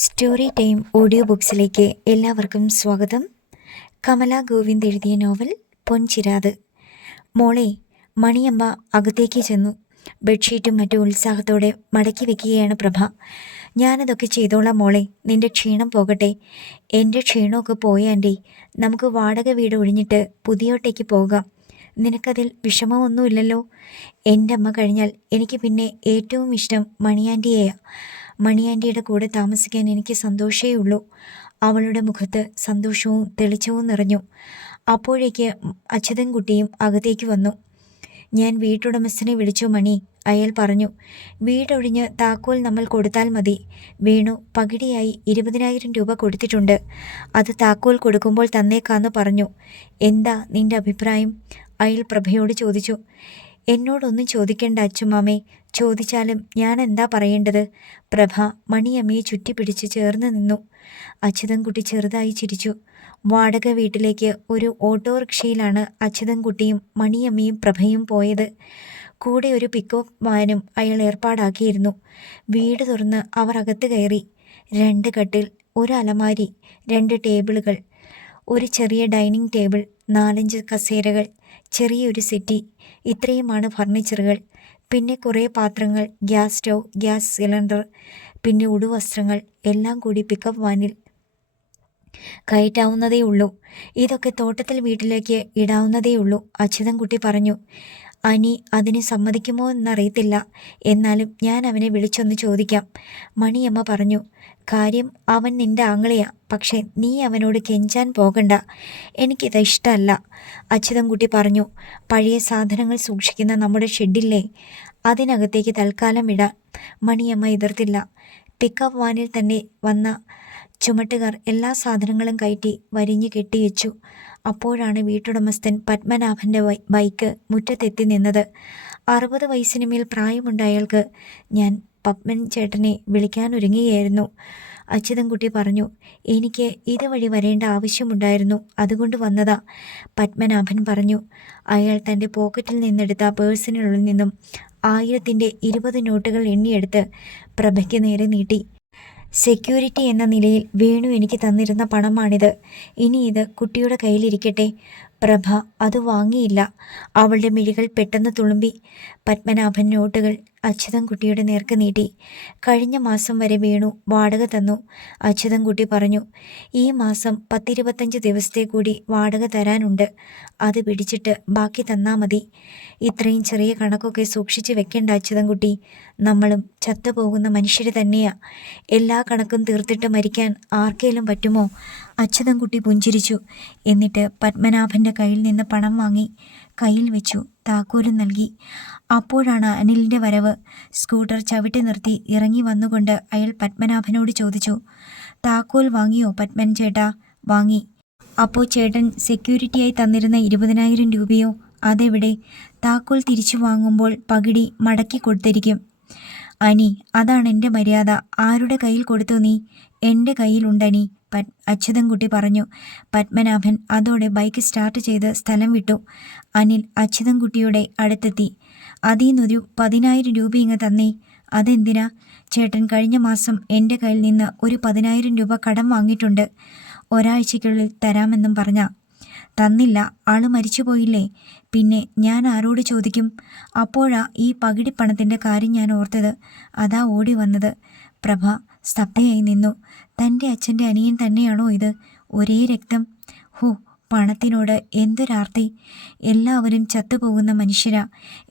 Story time audio ബുക്സിലേക്ക് എല്ലാവർക്കും സ്വാഗതം. കമല ഗോവിന്ദ് എഴുതിയ നോവൽ പൊൻചിരാത്. മോളെ, മണിയമ്മ അകത്തേക്ക് ചെന്നു. ബെഡ്ഷീറ്റും മറ്റും ഉത്സാഹത്തോടെ മടക്കി വെക്കുകയാണ് പ്രഭ. ഞാനതൊക്കെ ചെയ്തോളാം മോളെ, നിന്റെ ക്ഷീണം പോകട്ടെ. എൻ്റെ ക്ഷീണമൊക്കെ പോയാൻ്റെ, നമുക്ക് വാടക വീട് ഒഴിഞ്ഞിട്ട് പുതിയോട്ടേക്ക് പോകാം. നിനക്കതിൽ വിഷമമൊന്നുമില്ലല്ലോ? എൻ്റെ അമ്മ കഴിഞ്ഞാൽ എനിക്ക് പിന്നെ ഏറ്റവും ഇഷ്ടം മണിയാൻ്റിയെയാണ്. മണിയാൻ്റിയുടെ കൂടെ താമസിക്കാൻ എനിക്ക് സന്തോഷമേ ഉള്ളൂ. അവളുടെ മുഖത്ത് സന്തോഷവും തെളിച്ചവും നിറഞ്ഞു. അപ്പോഴേക്ക് അച്യുതൻകുട്ടിയും അകത്തേക്ക് വന്നു. ഞാൻ വീട്ടുടമസ്ഥനെ വിളിച്ചു മണി, അയാൾ പറഞ്ഞു. വീടൊഴിഞ്ഞ് താക്കോൽ നമ്മൾ കൊടുത്താൽ മതി. വേണു പകിടിയായി 20,000 രൂപ കൊടുത്തിട്ടുണ്ട്. അത് താക്കോൽ കൊടുക്കുമ്പോൾ തന്നേക്കാന്ന് പറഞ്ഞു. എന്താ നിന്റെ അഭിപ്രായം? അയാൾ പ്രഭയോട് ചോദിച്ചു. എന്നോടൊന്നും ചോദിക്കേണ്ട അച്ചുമാമേ, ചോദിച്ചാലും ഞാൻ എന്താ പറയേണ്ടത്? പ്രഭ മണിയമ്മയെ ചുറ്റിപ്പിടിച്ച് ചേർന്ന് നിന്നു. അച്യുതൻകുട്ടി ചെറുതായി ചിരിച്ചു. വാടക വീട്ടിലേക്ക് ഒരു ഓട്ടോറിക്ഷയിലാണ് അച്യുതൻകുട്ടിയും മണിയമ്മയും പ്രഭയും പോയത്. കൂടെ ഒരു പിക്കപ്പ് വാനും അയാൾ ഏർപ്പാടാക്കിയിരുന്നു. വീട് തുറന്ന് അവർ അകത്ത് കയറി. 2 കട്ടിൽ, ഒരു അലമാരി, 2 ടേബിളുകൾ, ഒരു ചെറിയ ഡൈനിങ് ടേബിൾ, 4-5 കസേരകൾ, ചെറിയൊരു സെറ്റി, ഇത്രയുമാണ് ഫർണിച്ചറുകൾ. പിന്നെ കുറേ പാത്രങ്ങൾ, ഗ്യാസ് സ്റ്റൗ, ഗ്യാസ് സിലിണ്ടർ, പിന്നെ ഉടുവസ്ത്രങ്ങൾ, എല്ലാം കൂടി പിക്കപ്പ് വാനിൽ കയറ്റാവുന്നതേ ഉള്ളൂ. ഇതൊക്കെ തോട്ടത്തിൽ വീട്ടിലേക്ക് ഇടാവുന്നതേ ഉള്ളൂ, അച്യുതൻകുട്ടി പറഞ്ഞു. അനി അതിന് സമ്മതിക്കുമോ എന്നറിയത്തില്ല. എന്നാലും ഞാൻ അവനെ വിളിച്ചൊന്ന് ചോദിക്കാം, മണിയമ്മ പറഞ്ഞു. കാര്യം അവൻ നിന്റെ ആങ്ങളെയാ, പക്ഷെ നീ അവനോട് കെഞ്ചാൻ പോകണ്ട. എനിക്കിത് ഇഷ്ടമല്ല, അച്യുതൻകുട്ടി പറഞ്ഞു. പഴയ സാധനങ്ങൾ സൂക്ഷിക്കുന്ന നമ്മുടെ ഷെഡില്ലേ, അതിനകത്തേക്ക് തൽക്കാലം വിടാൻ. മണിയമ്മ എതിർത്തില്ല. പിക്കപ്പ് വാനിൽ തന്നെ വന്ന ചുമട്ടുകാർ എല്ലാ സാധനങ്ങളും കയറ്റി വരിഞ്ഞു കെട്ടിവെച്ചു. അപ്പോഴാണ് വീട്ടുടമസ്ഥൻ പത്മനാഭൻ്റെ ബൈക്ക് മുറ്റത്തെത്തി നിന്നത്. 60 വയസ്സിന് മേൽ പ്രായമുണ്ട അയാൾക്ക്. ഞാൻ പത്മൻ ചേട്ടനെ വിളിക്കാനൊരുങ്ങുകയായിരുന്നു, അച്യുതൻകുട്ടി പറഞ്ഞു. എനിക്ക് ഇതുവഴി വരേണ്ട ആവശ്യമുണ്ടായിരുന്നു, അതുകൊണ്ട് വന്നതാ, പത്മനാഭൻ പറഞ്ഞു. അയാൾ തൻ്റെ പോക്കറ്റിൽ നിന്നെടുത്ത പേഴ്സിനുള്ളിൽ നിന്നും 1000-ൻ്റെ 20 നോട്ടുകൾ എണ്ണിയെടുത്ത് പ്രഭയ്ക്ക് നേരെ നീട്ടി. സെക്യൂരിറ്റി എന്ന നിലയിൽ വേണു എനിക്ക് തന്നിരുന്ന പണമാണിത്. ഇനി ഇത് കുട്ടിയുടെ കയ്യിലിരിക്കട്ടെ. പ്രഭ അത് വാങ്ങിയില്ല. അവളുടെ മിഴികൾ പെട്ടെന്ന് തുളുമ്പി. പത്മനാഭൻ നോട്ടുകൾ അച്യുതൻകുട്ടിയുടെ നേർക്ക് നീട്ടി. കഴിഞ്ഞ മാസം വരെ വേണു വാടക തന്നു, അച്യുതൻകുട്ടി പറഞ്ഞു. ഈ മാസം 10-25 ദിവസത്തെ കൂടി വാടക തരാനുണ്ട്. അത് പിടിച്ചിട്ട് ബാക്കി തന്നാ മതി. ഇത്രയും ചെറിയ കണക്കൊക്കെ സൂക്ഷിച്ച് വെക്കേണ്ട അച്യുതൻകുട്ടി. നമ്മളും ചത്തുപോകുന്ന മനുഷ്യർ തന്നെയാ. എല്ലാ കണക്കും തീർത്തിട്ട് മരിക്കാൻ ആർക്കേലും പറ്റുമോ? അച്യുതൻകുട്ടി പുഞ്ചിരിച്ചു. എന്നിട്ട് പത്മനാഭൻ്റെ കയ്യിൽ നിന്ന് പണം വാങ്ങി കയ്യിൽ വെച്ചു. താക്കോലും നൽകി. അപ്പോഴാണ് അനിലിൻ്റെ വരവ്. സ്കൂട്ടർ ചവിട്ടി നിർത്തി ഇറങ്ങി വന്നുകൊണ്ട് അയാൾ പത്മനാഭനോട് ചോദിച്ചു. താക്കോൽ വാങ്ങിയോ പത്മൻ ചേട്ടാ? വാങ്ങി. അപ്പോൾ ചേട്ടൻ സെക്യൂരിറ്റിയായി തന്നിരുന്ന 20,000 രൂപയോ? അതെവിടെ? താക്കോൽ തിരിച്ചു വാങ്ങുമ്പോൾ പകിടി മടക്കി കൊടുത്തിരിക്കും. അനി, അതാണ് എൻ്റെ മര്യാദ. ആരുടെ കയ്യിൽ കൊടുത്തു നീ? എൻ്റെ കയ്യിലുണ്ടനി, അച്യുതൻകുട്ടി പറഞ്ഞു. പത്മനാഭൻ അതോടെ ബൈക്ക് സ്റ്റാർട്ട് ചെയ്ത് സ്ഥലം വിട്ടു. അനിൽ അച്യുതൻകുട്ടിയുടെ അടുത്തെത്തി. അതിൽ 10,000 രൂപ ഇങ്ങ് തന്നേ. അതെന്തിനാ? ചേട്ടൻ കഴിഞ്ഞ മാസം എൻ്റെ കയ്യിൽ നിന്ന് ഒരു 10,000 രൂപ കടം വാങ്ങിയിട്ടുണ്ട്. ഒരാഴ്ചയ്ക്കുള്ളിൽ തരാമെന്നും പറഞ്ഞാ തന്നില്ല. ആള് മരിച്ചുപോയില്ലേ? പിന്നെ ഞാൻ ആരോട് ചോദിക്കും? അപ്പോഴാ ഈ പകിടിപ്പണത്തിൻ്റെ കാര്യം ഞാൻ ഓർത്തത്. അതാ ഓടി വന്നത്. പ്രഭ സ്തബ്ധയായി നിന്നു. തൻ്റെ അച്ഛൻ്റെ അനിയൻ തന്നെയാണോ ഇത്? ഒരേ രക്തം. ഹോ, പണത്തിനോട് എന്തൊരാർത്തി! എല്ലാവരും ചത്തുപോകുന്ന മനുഷ്യരാ.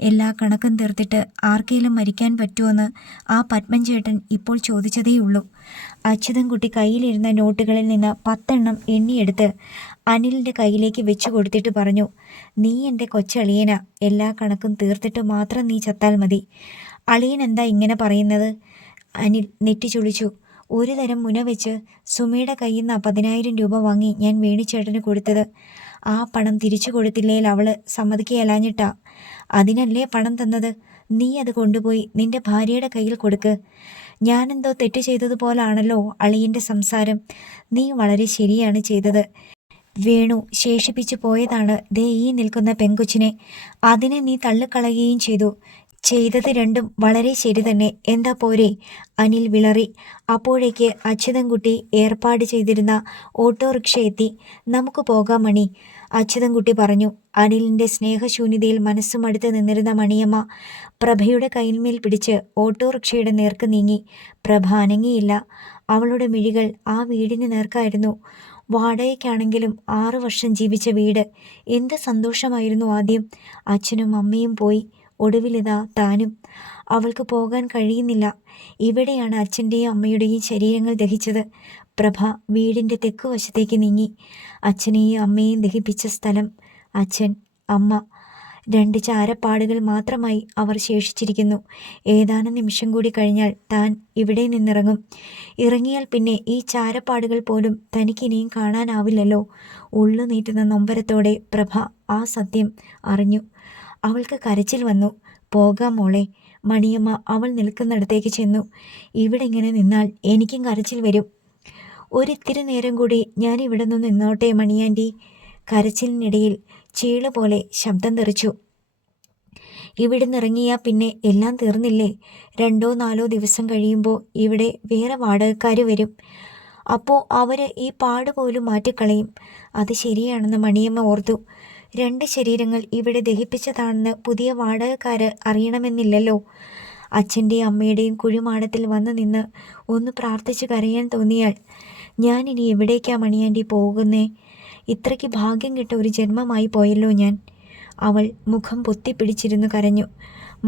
എല്ലാ കണക്കും തീർത്തിട്ട് ആർക്കെങ്കിലും മരിക്കാൻ പറ്റുമെന്ന് ആ പത്മൻ ചേട്ടൻ ഇപ്പോൾ ചോദിച്ചതേയുള്ളൂ. അച്യുതൻകുട്ടി കയ്യിലിരുന്ന നോട്ടുകളിൽ നിന്ന് 10 എണ്ണം എണ്ണിയെടുത്ത് അനിലിൻ്റെ കയ്യിലേക്ക് വെച്ചു കൊടുത്തിട്ട് പറഞ്ഞു. നീ എൻ്റെ കൊച്ചളിയനാ. എല്ലാ കണക്കും തീർത്തിട്ട് മാത്രം നീ ചത്താൽ മതി. അളിയൻ എന്താ ഇങ്ങനെ പറയുന്നത്? അനിൽ നെറ്റിച്ചുളിച്ചു. ഒരു തരം മുന വെച്ച് സുമയുടെ കയ്യിൽ നിന്ന് 10,000 രൂപ വാങ്ങി ഞാൻ വേണിച്ചേട്ടന് കൊടുത്തത്. ആ പണം തിരിച്ചു കൊടുത്തില്ലേൽ അവള് സമ്മതിക്കുകയല്ലാഞ്ഞിട്ടാ. അതിനല്ലേ പണം തന്നത്. നീ അത് കൊണ്ടുപോയി നിന്റെ ഭാര്യയുടെ കയ്യിൽ കൊടുക്ക്. ഞാനെന്തോ തെറ്റ് ചെയ്തതുപോലാണല്ലോ അളിയൻ്റെ സംസാരം. നീ വളരെ ശരിയാണ് ചെയ്തത്. വേണു ശേഷിപ്പിച്ചു പോയതാണ് ദേ ഈ നിൽക്കുന്ന പെങ്കൊച്ചിനെ. അതിനെ നീ തള്ളിക്കളയുകയും ചെയ്തു. ചെയ്തത് രണ്ടും വളരെ ശരി തന്നെ. എന്താ പോരെ? അനിൽ വിളറി. അപ്പോഴേക്ക് അച്യുതൻകുട്ടി ഏർപ്പാട് ചെയ്തിരുന്ന ഓട്ടോറിക്ഷ എത്തി. നമുക്ക് പോകാം മണി, അച്യുതൻകുട്ടി പറഞ്ഞു. അനിലിൻ്റെ സ്നേഹശൂന്യതയിൽ മനസ്സുമടുത്ത് നിന്നിരുന്ന മണിയമ്മ പ്രഭയുടെ കൈന്മേൽ പിടിച്ച് ഓട്ടോറിക്ഷയുടെ നേർക്ക് നീങ്ങി. പ്രഭ അനങ്ങിയില്ല. അവളുടെ മിഴികൾ ആ വീടിന് നേർക്കായിരുന്നു. വാടകയ്ക്കാണെങ്കിലും 6 വർഷം ജീവിച്ച വീട്. എന്ത് സന്തോഷമായിരുന്നു ആദ്യം. അച്ഛനും അമ്മയും പോയി, ഒടുവിലിതാ താനും. അവൾക്ക് പോകാൻ കഴിയുന്നില്ല. ഇവിടെയാണ് അച്ഛൻ്റെയും അമ്മയുടെയും ശരീരങ്ങൾ ദഹിച്ചത്. പ്രഭ വീടിൻ്റെ തെക്കുവശത്തേക്ക് നീങ്ങി. അച്ഛനെയും അമ്മയെയും ദഹിപ്പിച്ച സ്ഥലം. അച്ഛൻ, അമ്മ, 2 ചാരപ്പാടുകൾ മാത്രമായി അവർ ശേഷിച്ചിരിക്കുന്നു. ഏതാനും നിമിഷം കൂടി കഴിഞ്ഞാൽ താൻ ഇവിടെ നിന്നിറങ്ങും. ഇറങ്ങിയാൽ പിന്നെ ഈ ചാരപ്പാടുകൾ പോലും തനിക്കിനിയും കാണാനാവില്ലല്ലോ. ഉള്ളു നീറ്റുന്ന നൊമ്പരത്തോടെ പ്രഭ ആ സത്യം അറിഞ്ഞു. അവൾക്ക് കരച്ചിൽ വന്നു. പോകാം മോളെ. മണിയമ്മ അവൾ നിൽക്കുന്നിടത്തേക്ക് ചെന്നു. ഇവിടെ ഇങ്ങനെ നിന്നാൽ എനിക്കും കരച്ചിൽ വരും. ഒരിത്തിരി നേരം കൂടി ഞാൻ ഇവിടെ നിന്ന് നിന്നോട്ടെ മണിയാൻറ്റി. കരച്ചിലിനിടയിൽ ചീള പോലെ ശബ്ദം തെറിച്ചു. ഇവിടുന്ന് ഇറങ്ങിയാൽ പിന്നെ എല്ലാം തീർന്നില്ലേ? 2-4 ദിവസം കഴിയുമ്പോൾ ഇവിടെ വേറെ വാടകക്കാർ വരും. അപ്പോൾ അവർ ഈ പാട് പോലും മാറ്റിക്കളയും. അത് ശരിയാണെന്ന് മണിയമ്മ ഓർത്തു. 2 ശരീരങ്ങൾ ഇവിടെ ദഹിപ്പിച്ചതാണെന്ന് പുതിയ വാടകക്കാർ അറിയണമെന്നില്ലല്ലോ. അച്ഛൻ്റെയും അമ്മയുടെയും കുഴിമാടത്തിൽ വന്ന് നിന്ന് ഒന്ന് പ്രാർത്ഥിച്ച് കരയാൻ തോന്നിയാൽ ഞാനിനി എവിടേക്കാ മണിയാൻറ്റി പോകുന്നേ? ഇത്രയ്ക്ക് ഭാഗ്യം കിട്ട ഒരു ജന്മമായി പോയല്ലോ ഞാൻ. അവൾ മുഖം പൊത്തിപ്പിടിച്ചിരുന്നു കരഞ്ഞു.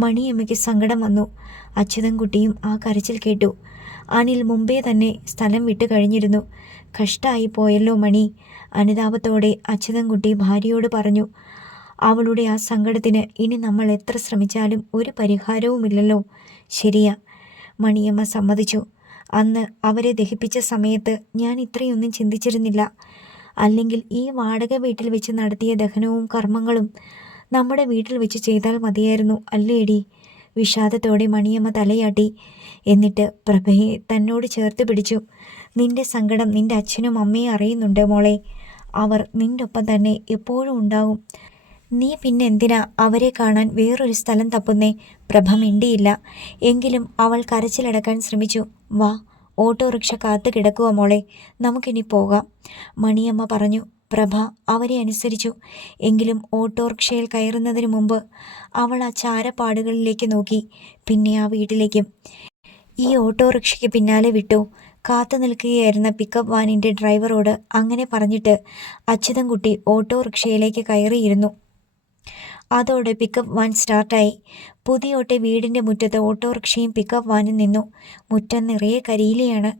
മണിയമ്മയ്ക്ക് സങ്കടം വന്നു. അച്യുതൻകുട്ടിയും ആ കരച്ചിൽ കേട്ടു. അനിൽ മുമ്പേ തന്നെ സ്ഥലം വിട്ടു കഴിഞ്ഞിരുന്നു. കഷ്ടായി പോയല്ലോ മണി, അനുതാപത്തോടെ അച്യുതൻകുട്ടി ഭാര്യയോട് പറഞ്ഞു. അവളുടെ ആ സങ്കടത്തിന് ഇനി നമ്മൾ എത്ര ശ്രമിച്ചാലും ഒരു പരിഹാരവുമില്ലല്ലോ. ശരിയാ, മണിയമ്മ സമ്മതിച്ചു. അന്ന് അവരെ ദഹിപ്പിച്ച സമയത്ത് ഞാൻ ഇത്രയൊന്നും ചിന്തിച്ചിരുന്നില്ല. അല്ലെങ്കിൽ ഈ വാടക വീട്ടിൽ വെച്ച് നടത്തിയ ദഹനവും കർമ്മങ്ങളും നമ്മുടെ വീട്ടിൽ വെച്ച് ചെയ്താൽ മതിയായിരുന്നു അല്ലേടി? വിഷാദത്തോടെ മണിയമ്മ തലയാട്ടി. എന്നിട്ട് പ്രഭയെ തന്നോട് ചേർത്ത് പിടിച്ചു. നിന്റെ സങ്കടം നിന്റെ അച്ഛനും അമ്മയും അറിയുന്നുണ്ട് മോളെ. അവർ നിന്റെ ഒപ്പം തന്നെ എപ്പോഴും ഉണ്ടാവും. നീ പിന്നെ എന്തിനാ അവരെ കാണാൻ വേറൊരു സ്ഥലം തപ്പുന്നേ? പ്രഭ മിണ്ടിയില്ല. എങ്കിലും അവൾ കരച്ചിലടക്കാൻ ശ്രമിച്ചു. വാ, ഓട്ടോറിക്ഷ കാത്തു കിടക്കുക മോളെ, നമുക്കിനി പോകാം, മണിയമ്മ പറഞ്ഞു. പ്രഭ അവരെ അനുസരിച്ചു. എങ്കിലും ഓട്ടോറിക്ഷയിൽ കയറുന്നതിന് മുമ്പ് അവൾ ആ ചാരപ്പാടുകളിലേക്ക് നോക്കി, പിന്നെ ആ വീട്ടിലേക്കും. ഈ ഓട്ടോറിക്ഷയ്ക്ക് പിന്നാലെ വിട്ടു. കാത്തു നിൽക്കുകയായിരുന്ന പിക്കപ്പ് വാനിൻ്റെ ഡ്രൈവറോട് അങ്ങനെ പറഞ്ഞിട്ട് അച്യുതൻകുട്ടി ഓട്ടോറിക്ഷയിലേക്ക് കയറിയിരുന്നു. അതോടെ പിക്കപ്പ് വാൻ സ്റ്റാർട്ടായി. പുതിയോട്ടെ വീടിൻ്റെ മുറ്റത്ത് ഓട്ടോറിക്ഷയും പിക്കപ്പ് വാനും നിന്നു. മുറ്റം നിറയെ കരിയിലയാണ്.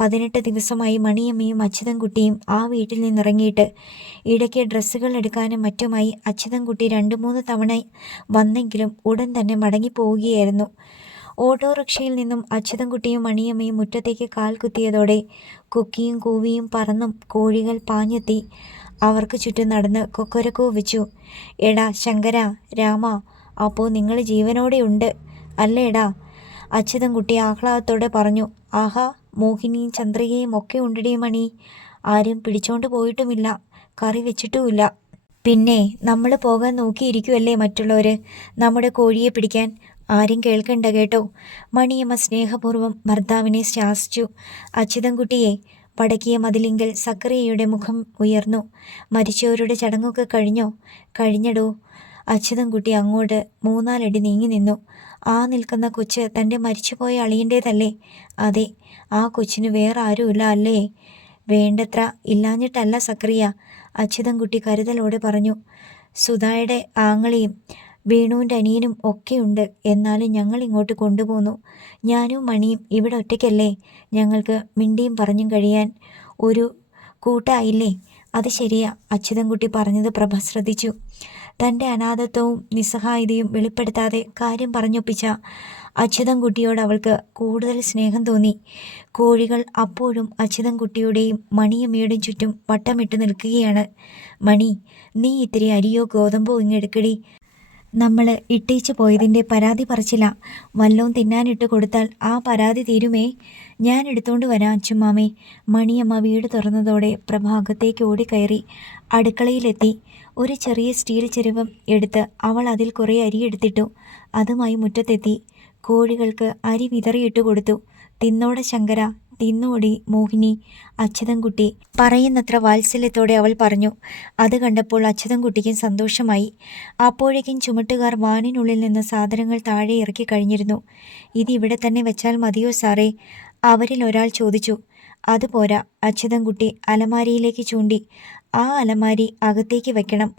18 ദിവസമായി മണിയമ്മയും അച്യുതൻകുട്ടിയും ആ വീട്ടിൽ നിന്നിറങ്ങിയിട്ട്. ഇടയ്ക്ക് ഡ്രസ്സുകൾ എടുക്കാനും മറ്റുമായി അച്യുതൻകുട്ടി 2-3 തവണ വന്നെങ്കിലും ഉടൻ തന്നെ മടങ്ങിപ്പോവുകയായിരുന്നു. ഓട്ടോറിക്ഷയിൽ നിന്നും അച്യുതൻകുട്ടിയും മണിയമ്മയും മുറ്റത്തേക്ക് കാൽ കുത്തിയതോടെ കുക്കിയും കൂവിയും പറന്നും കോഴികൾ പാഞ്ഞെത്തി. അവർക്ക് ചുറ്റും നടന്ന് കൊക്കരക്കോ വെച്ചു. എടാ ശങ്കര, രാമ, അപ്പോൾ നിങ്ങൾ ജീവനോടെ ഉണ്ട് അല്ലേടാ? അച്യുതൻകുട്ടി ആഹ്ലാദത്തോടെ പറഞ്ഞു. ആഹാ, മോഹിനിയും ചന്ദ്രികയും ഒക്കെ ഉണ്ടടി മണി. ആരും പിടിച്ചോണ്ട് പോയിട്ടുമില്ല, കറി വെച്ചിട്ടുമില്ല. പിന്നെ നമ്മൾ പോകാൻ നോക്കിയിരിക്കുമല്ലേ മറ്റുള്ളവർ, നമ്മുടെ കോഴിയെ പിടിക്കാൻ. ആരും കേൾക്കണ്ട കേട്ടോ. മണിയമ്മ സ്നേഹപൂർവ്വം ഭർത്താവിനെ ശാസിച്ചു. അച്യുതൻകുട്ടിയെ. പടക്കിയ മതിലിങ്കൽ സക്കറിയയുടെ മുഖം ഉയർന്നു. മരിച്ചവരുടെ ചടങ്ങൊക്കെ കഴിഞ്ഞോ? കഴിഞ്ഞടോ. അച്യുതൻകുട്ടി അങ്ങോട്ട് 3-4 അടി നീങ്ങി നിന്നു. ആ നിൽക്കുന്ന കൊച്ച് തൻ്റെ മരിച്ചുപോയ അളിയൻ്റേതല്ലേ? അതെ. ആ കൊച്ചിന് വേറെ ആരുമില്ല അല്ലേ? വേണ്ടത്ര ഇല്ലാഞ്ഞിട്ടല്ല സക്കറിയ, അച്യുതൻകുട്ടി കരുതലോടെ പറഞ്ഞു. സുധായുടെ ആങ്ങളെയും വേണുവിൻ്റെ അനിയനും ഒക്കെയുണ്ട്. എന്നാലും ഞങ്ങൾ ഇങ്ങോട്ട് കൊണ്ടുപോന്നു. ഞാനും മണിയും ഇവിടെ ഒറ്റയ്ക്കല്ലേ? ഞങ്ങൾക്ക് മിണ്ടിയും പറഞ്ഞും കഴിയാൻ ഒരു കൂട്ടായില്ലേ? അത് ശരിയാ, അച്യുതൻകുട്ടി പറഞ്ഞത് പ്രഭ ശ്രദ്ധിച്ചു. തൻ്റെ അനാഥത്വവും നിസ്സഹായതയും വെളിപ്പെടുത്താതെ കാര്യം പറഞ്ഞൊപ്പിച്ച അച്യുതൻകുട്ടിയോട് അവൾക്ക് കൂടുതൽ സ്നേഹം തോന്നി. കോഴികൾ അപ്പോഴും അച്യുതൻകുട്ടിയുടെയും മണിയമ്മയുടെയും ചുറ്റും വട്ടമിട്ട് നിൽക്കുകയാണ്. മണി, നീ ഇത്തിരി അരിയോ ഗോതമ്പോ ഇങ്ങെടുക്കടി. നമ്മൾ ഇട്ടേച്ച് പോയതിൻ്റെ പരാതി പറച്ചില്ല. വല്ലോം തിന്നാനിട്ട് കൊടുത്താൽ ആ പരാതി തീരുമേ. ഞാൻ എടുത്തോണ്ട് വരാം അച്ചുമാമേ. മണിയമ്മ വീട് തുറന്നതോടെ പ്രഭ അകത്തേക്ക് ഓടിക്കയറി അടുക്കളയിലെത്തി. ഒരു ചെറിയ സ്റ്റീൽ ചെരുവം എടുത്ത് അവൾ അതിൽ കുറേ അരി എടുത്തിട്ടു. അതുമായി മുറ്റത്തെത്തി. കോഴികൾക്ക് അരി വിതറിയിട്ട് കൊടുത്തു. തിന്നോടെ ശങ്കര, തിന്നോടി മോഹിനി, അച്യുതൻകുട്ടി പറയുന്നത്ര വാത്സല്യത്തോടെ അവൾ പറഞ്ഞു. അത് കണ്ടപ്പോൾ അച്യുതൻകുട്ടിക്കും സന്തോഷമായി. അപ്പോഴേക്കും ചുമട്ടുകാർ വാനിനുള്ളിൽ നിന്ന് സാധനങ്ങൾ താഴെ ഇറക്കി കഴിഞ്ഞിരുന്നു. ഇതിവിടെ തന്നെ വെച്ചാൽ മതിയോ സാറേ? അവരിൽ ഒരാൾ ചോദിച്ചു. അതുപോരാ, അച്യുതൻകുട്ടി അലമാരിയിലേക്ക് ചൂണ്ടി. ആ അലമാരി അകത്തേക്ക് വെക്കണം.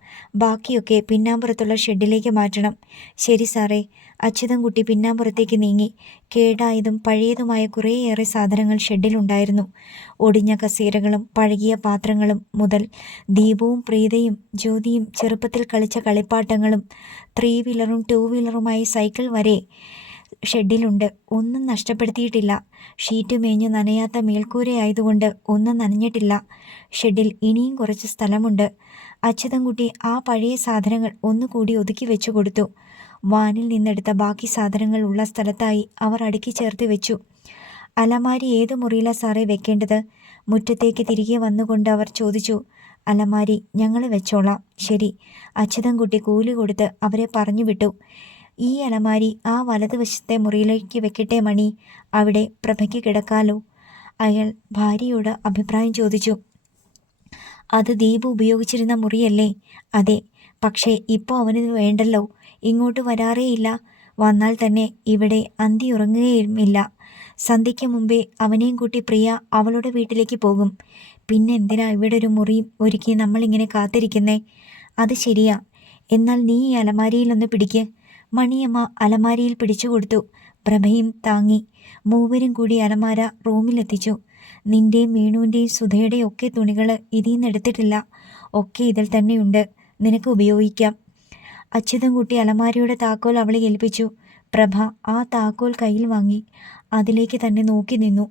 ബാക്കിയൊക്കെ പിന്നാമ്പുറത്തുള്ള ഷെഡിലേക്ക് മാറ്റണം. ശരി സാറേ. അച്യുതൻകുട്ടി പിന്നാമ്പുറത്തേക്ക് നീങ്ങി. കേടായതും പഴയതുമായ കുറേയേറെ സാധനങ്ങൾ ഷെഡിലുണ്ടായിരുന്നു. ഒടിഞ്ഞ കസേരകളും പഴകിയ പാത്രങ്ങളും മുതൽ ദീപവും പ്രീതയും ജ്യോതിയും ചെറുപ്പത്തിൽ കളിച്ച കളിപ്പാട്ടങ്ങളും 3 വീലറും 2 വീലറുമായ സൈക്കിൾ വരെ ഷെഡിലുണ്ട്. ഒന്നും നഷ്ടപ്പെടുത്തിയിട്ടില്ല. ഷീറ്റ് മേഞ്ഞ് നനയാത്ത മേൽക്കൂരയായതുകൊണ്ട് ഒന്നും നനഞ്ഞിട്ടില്ല. ഷെഡിൽ ഇനിയും കുറച്ച് സ്ഥലമുണ്ട്. അച്യുതൻകുട്ടി ആ പഴയ സാധനങ്ങൾ ഒന്നുകൂടി ഒതുക്കി വെച്ചു കൊടുത്തു. വാനിൽ നിന്നെടുത്ത ബാക്കി സാധനങ്ങൾ ഉള്ള സ്ഥലത്തായി അവർ അടുക്കി ചേർത്ത് വെച്ചു. അലമാരി ഏതു മുറിയിലാ സാറേ വെക്കേണ്ടത്? മുറ്റത്തേക്ക് തിരികെ വന്നുകൊണ്ട് അവർ ചോദിച്ചു. അലമാരി ഞങ്ങൾ വെച്ചോളാം. ശരി. അച്യുതൻകുട്ടി കൂലി കൊടുത്ത് അവരെ പറഞ്ഞു വിട്ടു. ഈ അലമാരി ആ വലതുവശത്തെ മുറിയിലേക്ക് വെക്കട്ടെ മണി? അവിടെ പ്രഭയ്ക്ക് കിടക്കാലോ? അയാൾ ഭാര്യയോട് അഭിപ്രായം ചോദിച്ചു. അത് ദീപ് ഉപയോഗിച്ചിരുന്ന മുറിയല്ലേ? അതെ. പക്ഷേ ഇപ്പോൾ അവനിത് വേണ്ടല്ലോ. ഇങ്ങോട്ട് വരാറേയില്ല. വന്നാൽ തന്നെ ഇവിടെ അന്തി ഉറങ്ങുകയുമില്ല. സന്ധ്യയ്ക്ക് മുമ്പേ അവനെയും കൂട്ടി പ്രിയ അവളുടെ വീട്ടിലേക്ക് പോകും. പിന്നെ എന്തിനാ ഇവിടെ ഒരു മുറിയും ഒരുക്കി നമ്മളിങ്ങനെ കാത്തിരിക്കുന്നേ? അത് ശരിയാ. എന്നാൽ നീ ഈ അലമാരിയിലൊന്ന് പിടിക്ക്. മണിയമ്മ അലമാരിയിൽ പിടിച്ചു കൊടുത്തു. പ്രഭയും താങ്ങി. മൂവരും കൂടി അലമാര റൂമിലെത്തിച്ചു. നിന്റെയും വേണുവിൻ്റെയും സുധയുടെയും ഒക്കെ തുണികൾ ഇതിൽ നിന്ന് എടുത്തിട്ടില്ല. ഒക്കെ ഇതിൽ തന്നെയുണ്ട്. നിനക്ക് ഉപയോഗിക്കാം. അച്യുതൻകുട്ടി അലമാരിയുടെ താക്കോൽ അവളെ ഏൽപ്പിച്ചു. പ്രഭ ആ താക്കോൽ കയ്യിൽ വാങ്ങി അതിലേക്ക് തന്നെ നോക്കി നിന്നു.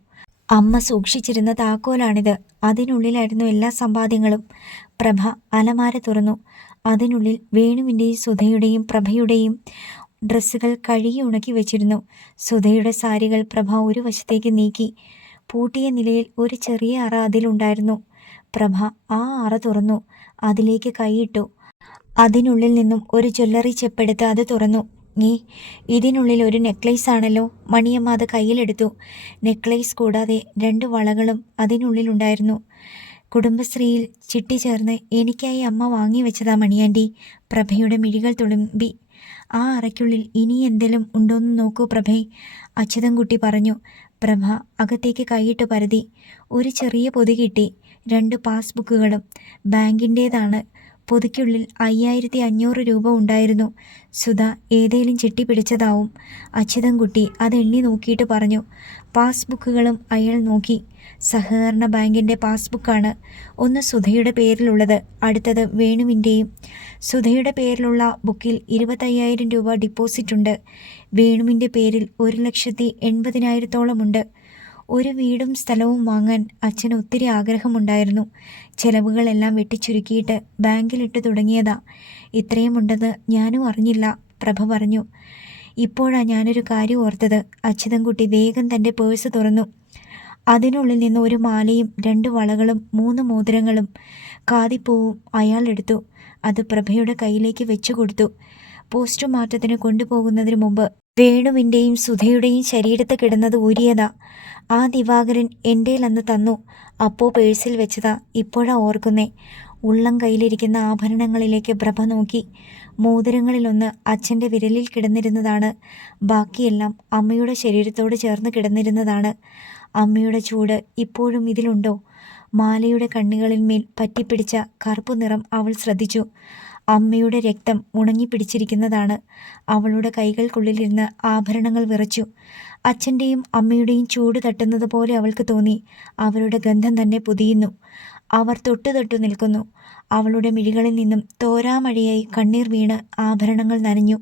അമ്മ സൂക്ഷിച്ചിരുന്ന താക്കോലാണിത്. അതിനുള്ളിലായിരുന്നു എല്ലാ സമ്പാദ്യങ്ങളും. പ്രഭ അലമാര തുറന്നു. അതിനുള്ളിൽ വേണുവിൻ്റെയും സുധയുടെയും പ്രഭയുടെയും ഡ്രസ്സുകൾ കഴുകി ഉണക്കി വെച്ചിരുന്നു. സുധയുടെ സാരികൾ പ്രഭ ഒരു വശത്തേക്ക് നീക്കി. പൂട്ടിയ നിലയിൽ ഒരു ചെറിയ അറ അതിലുണ്ടായിരുന്നു. പ്രഭ ആ അറ തുറന്നു. അതിലേക്ക് കൈയിട്ടു. അതിനുള്ളിൽ നിന്നും ഒരു ജ്വല്ലറി ചെപ്പെടുത്ത് അത് തുറന്നു. ഇതിനുള്ളിൽ ഒരു നെക്ലേസ് ആണല്ലോ. മണിയമ്മ അത് കയ്യിലെടുത്തു. നെക്ലേസ് കൂടാതെ 2 വളകളും അതിനുള്ളിലുണ്ടായിരുന്നു. കുടുംബശ്രീയിൽ ചിട്ടി ചേർന്ന് എനിക്കായി അമ്മ വാങ്ങി വെച്ചതാ മണിയാൻറ്റി. പ്രഭയുടെ മിഴികൾ തുളുമ്പി. ആ അറയ്ക്കുള്ളിൽ ഇനി എന്തെങ്കിലും ഉണ്ടോയെന്ന് നോക്കൂ പ്രഭേ, അച്യുതൻകുട്ടി പറഞ്ഞു. പ്രഭ അകത്തേക്ക് കൈയിട്ട് പരതി. ഒരു ചെറിയ പൊതി കിട്ടി. 2 പാസ്ബുക്കുകളും. ബാങ്കിൻ്റേതാണ്. പൊതിക്കുള്ളിൽ 5500 രൂപ ഉണ്ടായിരുന്നു. സുധ ഏതേലും ചിട്ടി പിടിച്ചതാവും. അച്യുതൻകുട്ടി അത് എണ്ണി നോക്കിയിട്ട് പറഞ്ഞു. പാസ്ബുക്കുകളും അയാൾ നോക്കി. സഹകരണ ബാങ്കിൻ്റെ പാസ്ബുക്കാണ്. ഒന്ന് സുധയുടെ പേരിലുള്ളത്, അടുത്തത് വേണുവിൻ്റെയും. സുധയുടെ പേരിലുള്ള ബുക്കിൽ 25,000 രൂപ ഡിപ്പോസിറ്റ് ഉണ്ട്. വേണുവിൻ്റെ പേരിൽ 1,80,000 ഉണ്ട്. ഒരു വീടും സ്ഥലവും വാങ്ങാൻ അച്ഛന് ഒത്തിരി ആഗ്രഹമുണ്ടായിരുന്നു. ചെലവുകളെല്ലാം വെട്ടിച്ചുരുക്കിയിട്ട് ബാങ്കിലിട്ട് തുടങ്ങിയതാ. ഇത്രയുമുണ്ടെന്ന് ഞാനും അറിഞ്ഞില്ല, പ്രഭ പറഞ്ഞു. ഇപ്പോഴാ ഞാനൊരു കാര്യം ഓർത്തത്. അച്യുതൻകുട്ടി വേഗം തൻ്റെ പേഴ്സ് തുറന്നു. അതിനുള്ളിൽ നിന്ന് ഒരു മാലയും 2 വളകളും 3 മോതിരങ്ങളും കാതിപ്പൂവും അയാൾ എടുത്തു. അത് പ്രഭയുടെ കയ്യിലേക്ക് വെച്ചു കൊടുത്തു. പോസ്റ്റ്മോർട്ടത്തിന് കൊണ്ടുപോകുന്നതിന് മുമ്പ് വേണുവിൻ്റെയും സുധയുടെയും ശരീരത്ത് കിടന്നത് ഊരിയതാ. ആ ദിവാകരൻ എൻ്റേലന്ന് തന്നു. അപ്പോൾ പേഴ്സിൽ വെച്ചതാ. ഇപ്പോഴാ ഓർക്കുന്നേ. ഉള്ളം കയ്യിലിരിക്കുന്ന ആഭരണങ്ങളിലേക്ക് പ്രഭ നോക്കി. മോതിരങ്ങളിലൊന്ന് അച്ഛൻ്റെ വിരലിൽ കിടന്നിരുന്നതാണ്. ബാക്കിയെല്ലാം അമ്മയുടെ ശരീരത്തോട് ചേർന്ന് കിടന്നിരുന്നതാണ്. അമ്മയുടെ ചൂട് ഇപ്പോഴും ഇതിലുണ്ടോ? മാലയുടെ കണ്ണുകളിന്മേൽ പറ്റിപ്പിടിച്ച കറുപ്പു നിറം അവൾ ശ്രദ്ധിച്ചു. അമ്മയുടെ രക്തം ഉണങ്ങിപ്പിടിച്ചിരിക്കുന്നതാണ്. അവളുടെ കൈകൾക്കുള്ളിലിരുന്ന് ആഭരണങ്ങൾ വിറച്ചു. അച്ഛൻ്റെയും അമ്മയുടെയും ചൂട് തട്ടുന്നത് പോലെ അവൾക്ക് തോന്നി. അവരുടെ ഗന്ധം തന്നെ പുതിയുന്നു. അവർ തൊട്ടു നിൽക്കുന്നു. അവളുടെ മിഴികളിൽ നിന്നും തോരാമഴയായി കണ്ണീർ വീണ് ആഭരണങ്ങൾ നനഞ്ഞു.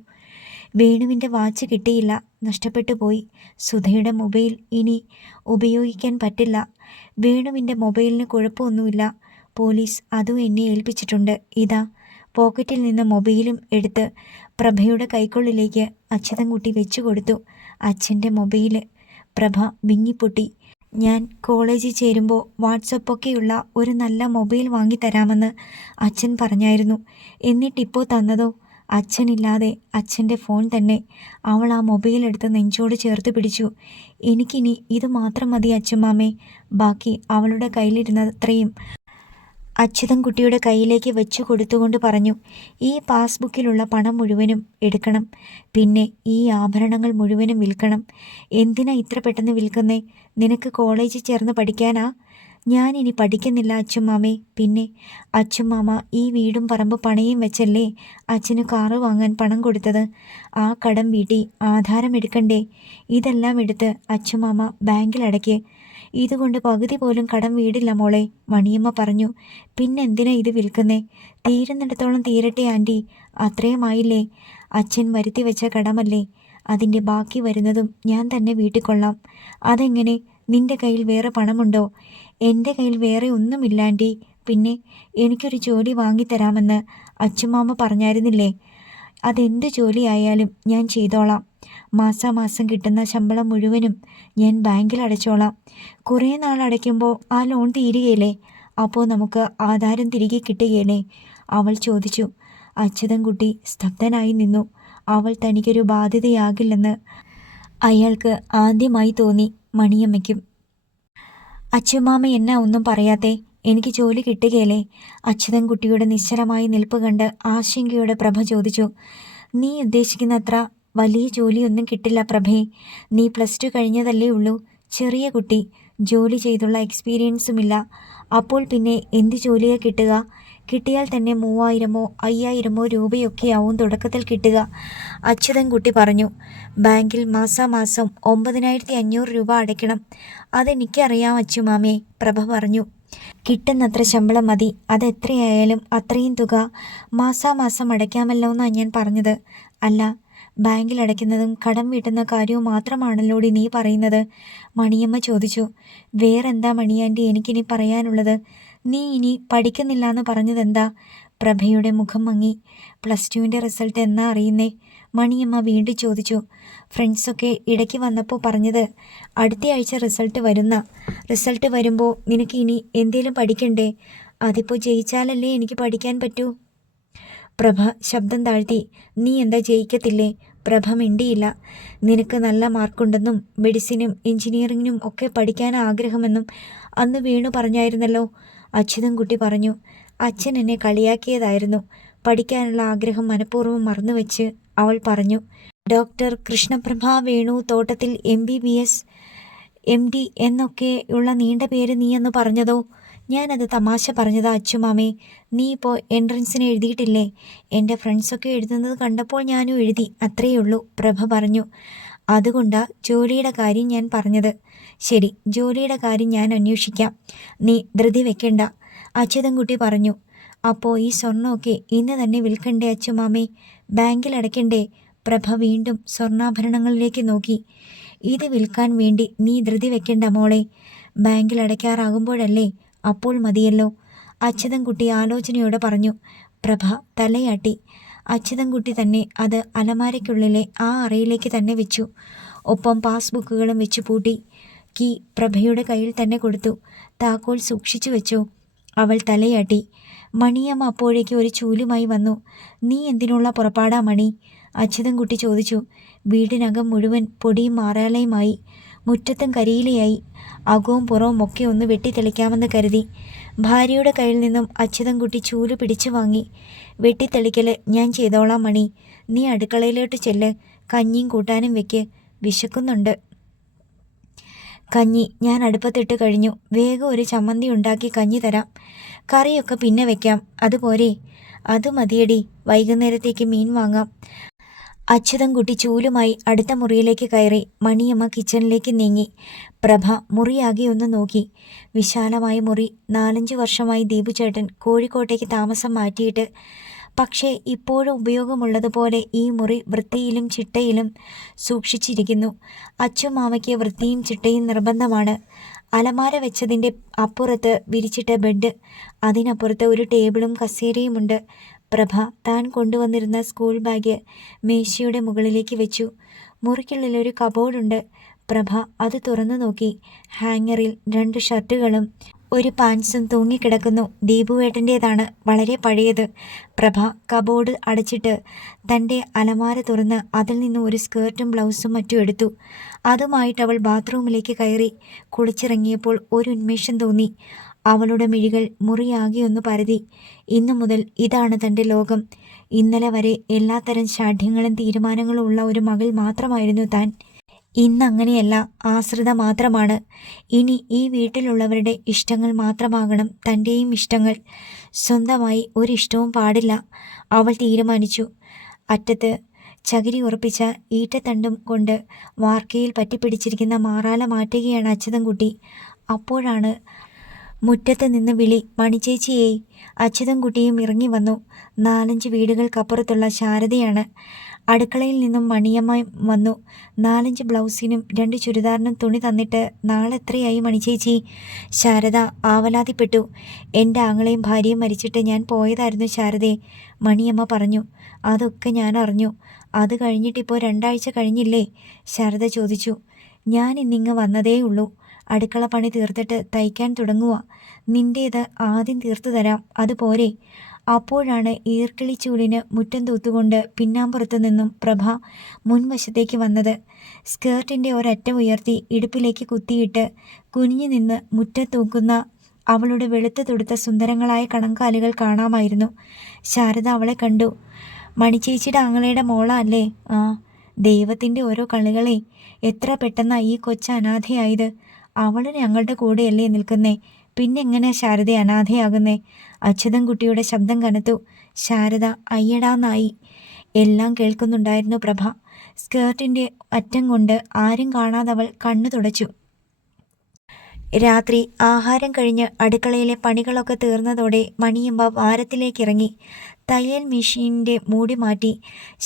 വേണുവിൻ്റെ വാച്ച് കിട്ടിയില്ല, നഷ്ടപ്പെട്ടു പോയി. സുധയുടെ മൊബൈൽ ഇനി ഉപയോഗിക്കാൻ പറ്റില്ല. വേണുവിൻ്റെ മൊബൈലിന് കുഴപ്പമൊന്നുമില്ല. പോലീസ് അതും എന്നെ ഏൽപ്പിച്ചിട്ടുണ്ട്. ഇതാ. പോക്കറ്റിൽ നിന്ന് മൊബൈലും എടുത്ത് പ്രഭയുടെ കൈക്കുള്ളിലേക്ക് അച്യുതൻകുട്ടി വെച്ചു കൊടുത്തു അച്ഛൻ്റെ മൊബൈല്. പ്രഭ വിങ്ങിപ്പൊട്ടി. ഞാൻ കോളേജിൽ ചേരുമ്പോൾ വാട്സപ്പൊക്കെയുള്ള ഒരു നല്ല മൊബൈൽ വാങ്ങിത്തരാമെന്ന് അച്ഛൻ പറഞ്ഞായിരുന്നു. എന്നിട്ടിപ്പോൾ തന്നതോ അച്ഛനില്ലാതെ അച്ഛൻ്റെ ഫോൺ തന്നെ. അവൾ ആ മൊബൈൽ എടുത്ത് നെഞ്ചോട് ചേർത്ത് പിടിച്ചു. എനിക്കിനി ഇത് മാത്രം മതി അച്ഛമ്മാമേ. ബാക്കി അവളുടെ കയ്യിലിരുന്നത്രയും അച്യുതൻകുട്ടിയുടെ കയ്യിലേക്ക് വെച്ചു കൊടുത്തുകൊണ്ട് പറഞ്ഞു, ഈ പാസ്ബുക്കിലുള്ള പണം മുഴുവനും എടുക്കണം. പിന്നെ ഈ ആഭരണങ്ങൾ മുഴുവനും വിൽക്കണം. എന്തിനാ ഇത്ര പെട്ടെന്ന് വിൽക്കുന്നേ? നിനക്ക് കോളേജിൽ ചേർന്ന് പഠിക്കാനാ? ഞാനിനി പഠിക്കുന്നില്ല അച്ഛമ്മാമേ. പിന്നെ അച്ഛമ്മാമ ഈ വീടും പറമ്പ് പണയം വെച്ചല്ലേ അച്ഛന് കാറ് വാങ്ങാൻ പണം കൊടുത്തത്. ആ കടം വീട്ടി ആധാരം എടുക്കണ്ടേ? ഇതെല്ലാം എടുത്ത് അച്ഛമ്മാമ ബാങ്കിലടയ്ക്ക്. ഇതുകൊണ്ട് പകുതി പോലും കടം വീടില്ല മോളെ, മണിയമ്മ പറഞ്ഞു. പിന്നെന്തിനാ ഇത് വിൽക്കുന്നേ? തീരുന്നിടത്തോളം തീരട്ടെ ആൻറ്റി, അത്രയുമായില്ലേ? അച്ഛൻ വരുത്തി വെച്ച കടമല്ലേ, അതിൻ്റെ ബാക്കി വരുന്നതും ഞാൻ തന്നെ വീട്ടിക്കൊള്ളാം. അതെങ്ങനെ? നിന്റെ കയ്യിൽ വേറെ പണമുണ്ടോ? എൻ്റെ കയ്യിൽ വേറെ ഒന്നുമില്ല ആൻറ്റി. പിന്നെ എനിക്കൊരു ജോലി വാങ്ങിത്തരാമെന്ന് അച്ഛമ്മാമ പറഞ്ഞായിരുന്നില്ലേ? അതെന്ത് ജോലിയായാലും ഞാൻ ചെയ്തോളാം. മാസാമാസം കിട്ടുന്ന ശമ്പളം മുഴുവനും ഞാൻ ബാങ്കിൽ അടച്ചോളാം. കുറേ നാൾ അടയ്ക്കുമ്പോൾ ആ ലോൺ തീരുകയില്ലേ? അപ്പോൾ നമുക്ക് ആധാരം തിരികെ കിട്ടുകയില്ലേ? അവൾ ചോദിച്ചു. അച്യുതൻകുട്ടി സ്തബ്ധനായി നിന്നു. അവൾ തനിക്കൊരു ബാധ്യതയാകില്ലെന്ന് അയാൾക്ക് ആദ്യമായി തോന്നി. മണിയമ്മയ്ക്കും. അച്ഛമ്മാമ എന്നാ ഒന്നും പറയാത്തേ? എനിക്ക് ജോലി കിട്ടുകയില്ലേ? അച്യുതൻകുട്ടിയുടെ നിശ്ചലമായ നിൽപ്പ് കണ്ട് ആശങ്കയോടെ പ്രഭ ചോദിച്ചു. നീ ഉദ്ദേശിക്കുന്നത്ര വലിയ ജോലിയൊന്നും കിട്ടില്ല പ്രഭേ. നീ +2 കഴിഞ്ഞതല്ലേ ഉള്ളൂ. ചെറിയ കുട്ടി. ജോലി ചെയ്തുള്ള എക്സ്പീരിയൻസുമില്ല. അപ്പോൾ പിന്നെ എന്ത് ജോലിയാണ് കിട്ടുക? കിട്ടിയാൽ തന്നെ 3000-ഓ 5000-ഓ രൂപയൊക്കെയാവും തുടക്കത്തിൽ കിട്ടുക. അച്യുതൻകുട്ടി പറഞ്ഞു. ബാങ്കിൽ മാസാമാസം 9500 രൂപ അടയ്ക്കണം. അതെനിക്കറിയാം അച്ഛുമാമേ, പ്രഭ പറഞ്ഞു. കിട്ടുന്നത്ര ശമ്പളം മതി. അതെത്രയായാലും അത്രയും തുക മാസാമാസം അടയ്ക്കാമല്ലോ എന്നാണ് ഞാൻ പറഞ്ഞത്. അല്ല, ബാങ്കിൽ അടയ്ക്കുന്നതും കടം വീട്ടുന്ന കാര്യവും മാത്രമാണല്ലോടി നീ പറയുന്നത്? മണിയമ്മ ചോദിച്ചു. വേറെന്താ മണിയാൻറ്റി എനിക്കിനി പറയാനുള്ളത്? നീ ഇനി പഠിക്കുന്നില്ല എന്ന് പറഞ്ഞതെന്താ? പ്രഭയുടെ മുഖം മങ്ങി. +2ൻ്റെ റിസൾട്ട് എന്നാ അറിയുന്നേ? മണിയമ്മ വീണ്ടും ചോദിച്ചു. ഫ്രണ്ട്സൊക്കെ ഇടയ്ക്ക് വന്നപ്പോൾ പറഞ്ഞത് അടുത്തയാഴ്ച റിസൾട്ട് വരുമ്പോൾ നിനക്ക് ഇനി എന്തേലും പഠിക്കണ്ടേ? അതിപ്പോൾ ജയിച്ചാലല്ലേ എനിക്ക് പഠിക്കാൻ പറ്റൂ. പ്രഭ ശബ്ദം താഴ്ത്തി. നീ എന്താ ജയിക്കത്തില്ലേ? പ്രഭ മിണ്ടിയില്ല. നിനക്ക് നല്ല മാർക്കുണ്ടെന്നും മെഡിസിനും എഞ്ചിനീയറിങ്ങിനും ഒക്കെ പഠിക്കാൻ ആഗ്രഹമെന്നും അന്ന് വേണു പറഞ്ഞായിരുന്നല്ലോ, അച്യുതൻകുട്ടി പറഞ്ഞു. അച്ഛൻ എന്നെ കളിയാക്കിയതായിരുന്നു. പഠിക്കാനുള്ള ആഗ്രഹം മനഃപൂർവ്വം മറന്നുവെച്ച് അവൾ പറഞ്ഞു. ഡോക്ടർ കൃഷ്ണപ്രഭ വേണു തോട്ടത്തിൽ MBBS MD എന്നൊക്കെയുള്ള നീണ്ട പേര് നീയെന്ന് പറഞ്ഞതോ? ഞാനത് തമാശ പറഞ്ഞതാ അച്ഛുമാമേ. നീ ഇപ്പോൾ എൻട്രൻസിന് എഴുതിയിട്ടില്ലേ? എൻ്റെ ഫ്രണ്ട്സൊക്കെ എഴുതുന്നത് കണ്ടപ്പോൾ ഞാനും എഴുതി, അത്രയുള്ളൂ, പ്രഭ പറഞ്ഞു. അതുകൊണ്ടാ ജോലിയുടെ കാര്യം ഞാൻ പറഞ്ഞത്. ശരി, ജോലിയുടെ കാര്യം ഞാൻ അന്വേഷിക്കാം. നീ ധൃതി വെക്കണ്ട, അച്യുതൻകുട്ടി പറഞ്ഞു. അപ്പോൾ ഈ സ്വർണ്ണമൊക്കെ ഇന്ന് തന്നെ വിൽക്കണ്ടേ അച്ഛുമാമേ? ബാങ്കിൽ അടയ്ക്കണ്ടേ? പ്രഭ വീണ്ടും സ്വർണ്ണാഭരണങ്ങളിലേക്ക് നോക്കി. ഇത് വിൽക്കാൻ വേണ്ടി നീ ധൃതി വെക്കണ്ട മോളെ. ബാങ്കിൽ അടയ്ക്കാറാകുമ്പോഴല്ലേ, അപ്പോൾ മതിയല്ലോ, അച്യുതൻകുട്ടി ആലോചനയോടെ പറഞ്ഞു. പ്രഭ തലയാട്ടി. അച്യുതൻകുട്ടി തന്നെ അത് അലമാരയ്ക്കുള്ളിലെ ആ അറയിലേക്ക് തന്നെ വെച്ചു. ഒപ്പം പാസ്ബുക്കുകളും വെച്ച് പൂട്ടി. കീ പ്രഭയുടെ കയ്യിൽ തന്നെ കൊടുത്തു. താക്കോൽ സൂക്ഷിച്ചു വെച്ചു. അവൾ തലയാട്ടി. മണിയമ്മ അപ്പോഴേക്ക് ഒരു ചൂലുമായി വന്നു. നീ എന്തിനുള്ള പുറപ്പാടാ മണി? അച്യുതൻകുട്ടി ചോദിച്ചു. വീടിനകം മുഴുവൻ പൊടിയും മാറാലയുമായി. മുറ്റത്തും കരിയിലയായി. അകവും പുറവും ഒക്കെ ഒന്ന് വെട്ടിത്തെളിക്കാമെന്ന് കരുതി. ഭാര്യയുടെ കയ്യിൽ നിന്നും അച്യുതൻകുട്ടി ചൂല് പിടിച്ചു വാങ്ങി. വെട്ടിത്തെളിക്കൽ ഞാൻ ചെയ്തോളാം മണി. നീ അടുക്കളയിലോട്ട് ചെല്ല്. കഞ്ഞിയും കൂട്ടാനും വെക്ക്. വിശക്കുന്നുണ്ട്. കഞ്ഞി ഞാൻ അടുപ്പത്തിട്ട് കഴിഞ്ഞു. വേഗം ഒരു ചമ്മന്തി ഉണ്ടാക്കി കഞ്ഞി തരാം. കറിയൊക്കെ പിന്നെ വെക്കാം. അതുപോരെ? അത് മതിയടി. വൈകുന്നേരത്തേക്ക് മീൻ വാങ്ങാം. അച്യുതൻകുട്ടി ചൂലുമായി അടുത്ത മുറിയിലേക്ക് കയറി. മണിയമ്മ കിച്ചണിലേക്ക് നീങ്ങി. പ്രഭ മുറിയാകെ ഒന്ന് നോക്കി. വിശാലമായ മുറി. 4-5 വർഷമായി ദീപുചേട്ടൻ കോഴിക്കോട്ടേക്ക് താമസം മാറ്റിയിട്ട്. പക്ഷേ ഇപ്പോഴും ഉപയോഗമുള്ളതുപോലെ ഈ മുറി വൃത്തിയിലും ചിട്ടയിലും സൂക്ഷിച്ചിരിക്കുന്നു. അച്ഛുമാമയ്ക്ക് വൃത്തിയും ചിട്ടയും നിർബന്ധമാണ്. അലമാര വെച്ചതിൻ്റെ അപ്പുറത്ത് വിരിച്ചിട്ട ബെഡ്, അതിനപ്പുറത്ത് ഒരു ടേബിളും കസേരയുമുണ്ട്. പ്രഭ താൻ കൊണ്ടുവന്നിരുന്ന സ്കൂൾ ബാഗ് മേശയുടെ മുകളിലേക്ക് വെച്ചു. മുറിക്കുള്ളിൽ ഒരു കബോർഡുണ്ട്. പ്രഭ അത് തുറന്നു നോക്കി. ഹാങ്ങറിൽ 2 ഷർട്ടുകളും ഒരു പാൻസും തൂങ്ങിക്കിടക്കുന്നു. ദീപുവേട്ടൻ്റേതാണ്, വളരെ പഴയത്. പ്രഭ കബോർഡ് അടച്ചിട്ട് തൻ്റെ അലമാര തുറന്ന് അതിൽ നിന്ന് ഒരു സ്കേർട്ടും ബ്ലൗസും മറ്റും എടുത്തു. അതുമായിട്ട് അവൾ ബാത്റൂമിലേക്ക് കയറി. കുളിച്ചിറങ്ങിയപ്പോൾ ഒരു ഉന്മേഷം തോന്നി. അവളുടെ മിഴികൾ മുറിയാകെ ഒന്ന് പരതി. ഇന്നു മുതൽ ഇതാണ് തൻ്റെ ലോകം. ഇന്നലെ വരെ എല്ലാത്തരം ശാഠ്യങ്ങളും തീരുമാനങ്ങളും ഉള്ള ഒരു മകൾ മാത്രമായിരുന്നു താൻ. ഇന്നങ്ങനെയല്ല, ആശ്രിത മാത്രമാണ്. ഇനി ഈ വീട്ടിലുള്ളവരുടെ ഇഷ്ടങ്ങൾ മാത്രമാകണം തൻ്റെയും ഇഷ്ടങ്ങൾ. സ്വന്തമായി ഒരിഷ്ടവും പാടില്ല, അവൾ തീരുമാനിച്ചു. അറ്റത്ത് ചകിരി ഉറപ്പിച്ച ഈറ്റത്തണ്ടും കൊണ്ട് വാർക്കയിൽ പറ്റിപ്പിടിച്ചിരിക്കുന്ന മാറാല മാറ്റുകയാണ് അച്യുതൻകുട്ടി. അപ്പോഴാണ് മുറ്റത്ത് നിന്ന് വിളി. മണിച്ചേച്ചിയേ! അച്യുതൻകുട്ടിയും ഇറങ്ങി വന്നു. 4-5 വീടുകൾക്കപ്പുറത്തുള്ള ശാരദയാണ്. അടുക്കളയിൽ നിന്നും മണിയമ്മ വന്നു. 4-5 ബ്ലൗസിനും 2 ചുരിദാറിനും തുണി തന്നിട്ട് നാളെ എത്രയായി മണിച്ചേച്ചി? ശാരദ ആവലാതിപ്പെട്ടു. എൻ്റെ ആങ്ങളെയും ഭാര്യയും മരിച്ചിട്ട് ഞാൻ പോയതായിരുന്നു ശാരദേ, മണിയമ്മ പറഞ്ഞു. അതൊക്കെ ഞാൻ അറിഞ്ഞു. അത് കഴിഞ്ഞിട്ടിപ്പോൾ 2 ആഴ്ച കഴിഞ്ഞില്ലേ? ശാരദ ചോദിച്ചു. ഞാൻ ഇന്നിങ്ങ് വന്നതേ ഉള്ളൂ. അടുക്കള പണി തീർത്തിട്ട് തയ്ക്കാൻ തുടങ്ങുക. നിൻ്റേത് ആദ്യം തീർത്തു തരാം, അതുപോരെ? അപ്പോഴാണ് ഈർക്കിളിച്ചൂടിന് മുറ്റം തൂത്തുകൊണ്ട് പിന്നാമ്പുറത്തു നിന്നും പ്രഭ മുൻവശത്തേക്ക് വന്നത്. സ്കേർട്ടിൻ്റെ ഒരറ്റം ഉയർത്തി ഇടുപ്പിലേക്ക് കുത്തിയിട്ട് കുനിഞ്ഞു നിന്ന് മുറ്റത്തൂക്കുന്ന അവളുടെ വെളുത്തു തൊടുത്ത സുന്ദരങ്ങളായ കണങ്കാലുകൾ കാണാമായിരുന്നു. ശാരദ അവളെ കണ്ടു. മണിച്ചേച്ചിയുടെ ആങ്ങളയുടെ മോള അല്ലേ? ആ, ദൈവത്തിൻ്റെ ഓരോ കളികളെ! എത്ര പെട്ടെന്നാ ഈ കൊച്ച അനാഥയായത്. അവള് ഞങ്ങളുടെ കൂടെയല്ലേ നിൽക്കുന്നേ, പിന്നെങ്ങനെ ശാരദ അനാഥയാകുന്നേ? അച്യുതൻകുട്ടിയുടെ ശബ്ദം കനത്തു. ശാരദ അയ്യടാന്നായി. എല്ലാം കേൾക്കുന്നുണ്ടായിരുന്നു പ്രഭ. സ്കേർട്ടിൻ്റെ അറ്റം കൊണ്ട് ആരും കാണാതവൾ കണ്ണു തുടച്ചു. രാത്രി ആഹാരം കഴിഞ്ഞ് അടുക്കളയിലെ പണികളൊക്കെ തീർന്നതോടെ മണിയമ്മ വാരത്തിലേക്കിറങ്ങി. തയ്യൽ മെഷീൻ്റെ മൂടി മാറ്റി.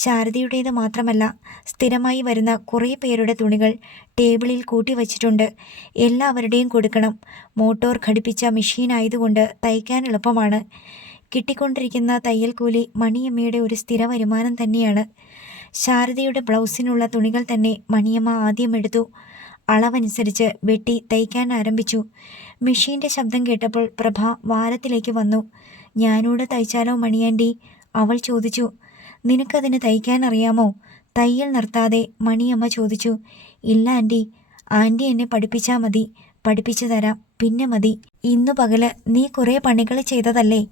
ശാരദയുടേത് മാത്രമല്ല, സ്ഥിരമായി വരുന്ന കുറേ പേരുടെ തുണികൾ ടേബിളിൽ കൂട്ടി വച്ചിട്ടുണ്ട്. എല്ലാവരുടെയും കൊടുക്കണം. മോട്ടോർ ഘടിപ്പിച്ച മെഷീനായതുകൊണ്ട് തയ്ക്കാൻ എളുപ്പമാണ്. കിട്ടിക്കൊണ്ടിരിക്കുന്ന തയ്യൽ കൂലി മണിയമ്മയുടെ ഒരു സ്ഥിര വരുമാനം തന്നെയാണ്. ശാരദയുടെ ബ്ലൗസിനുള്ള തുണികൾ തന്നെ മണിയമ്മ ആദ്യം എടുത്തു. അളവനുസരിച്ച് വെട്ടി തയ്ക്കാൻ ആരംഭിച്ചു. മെഷീൻ്റെ ശബ്ദം കേട്ടപ്പോൾ പ്രഭ വാരത്തിലേക്ക് വന്നു. ഞാനൂടെ തയ്ച്ചാലോ മണിയാൻറ്റി? അവൾ ചോദിച്ചു. നിനക്കതിന് തയ്ക്കാൻ അറിയാമോ? തയ്യൽ നിർത്താതെ മണിയമ്മ ചോദിച്ചു. ഇല്ല ആൻറ്റി, ആൻറ്റി എന്നെ പഠിപ്പിച്ചാൽ മതി. പഠിപ്പിച്ചു തരാം, പിന്നെ മതി. ഇന്നു പകല് നീ കുറേ പണികൾ ചെയ്തതല്ലേ,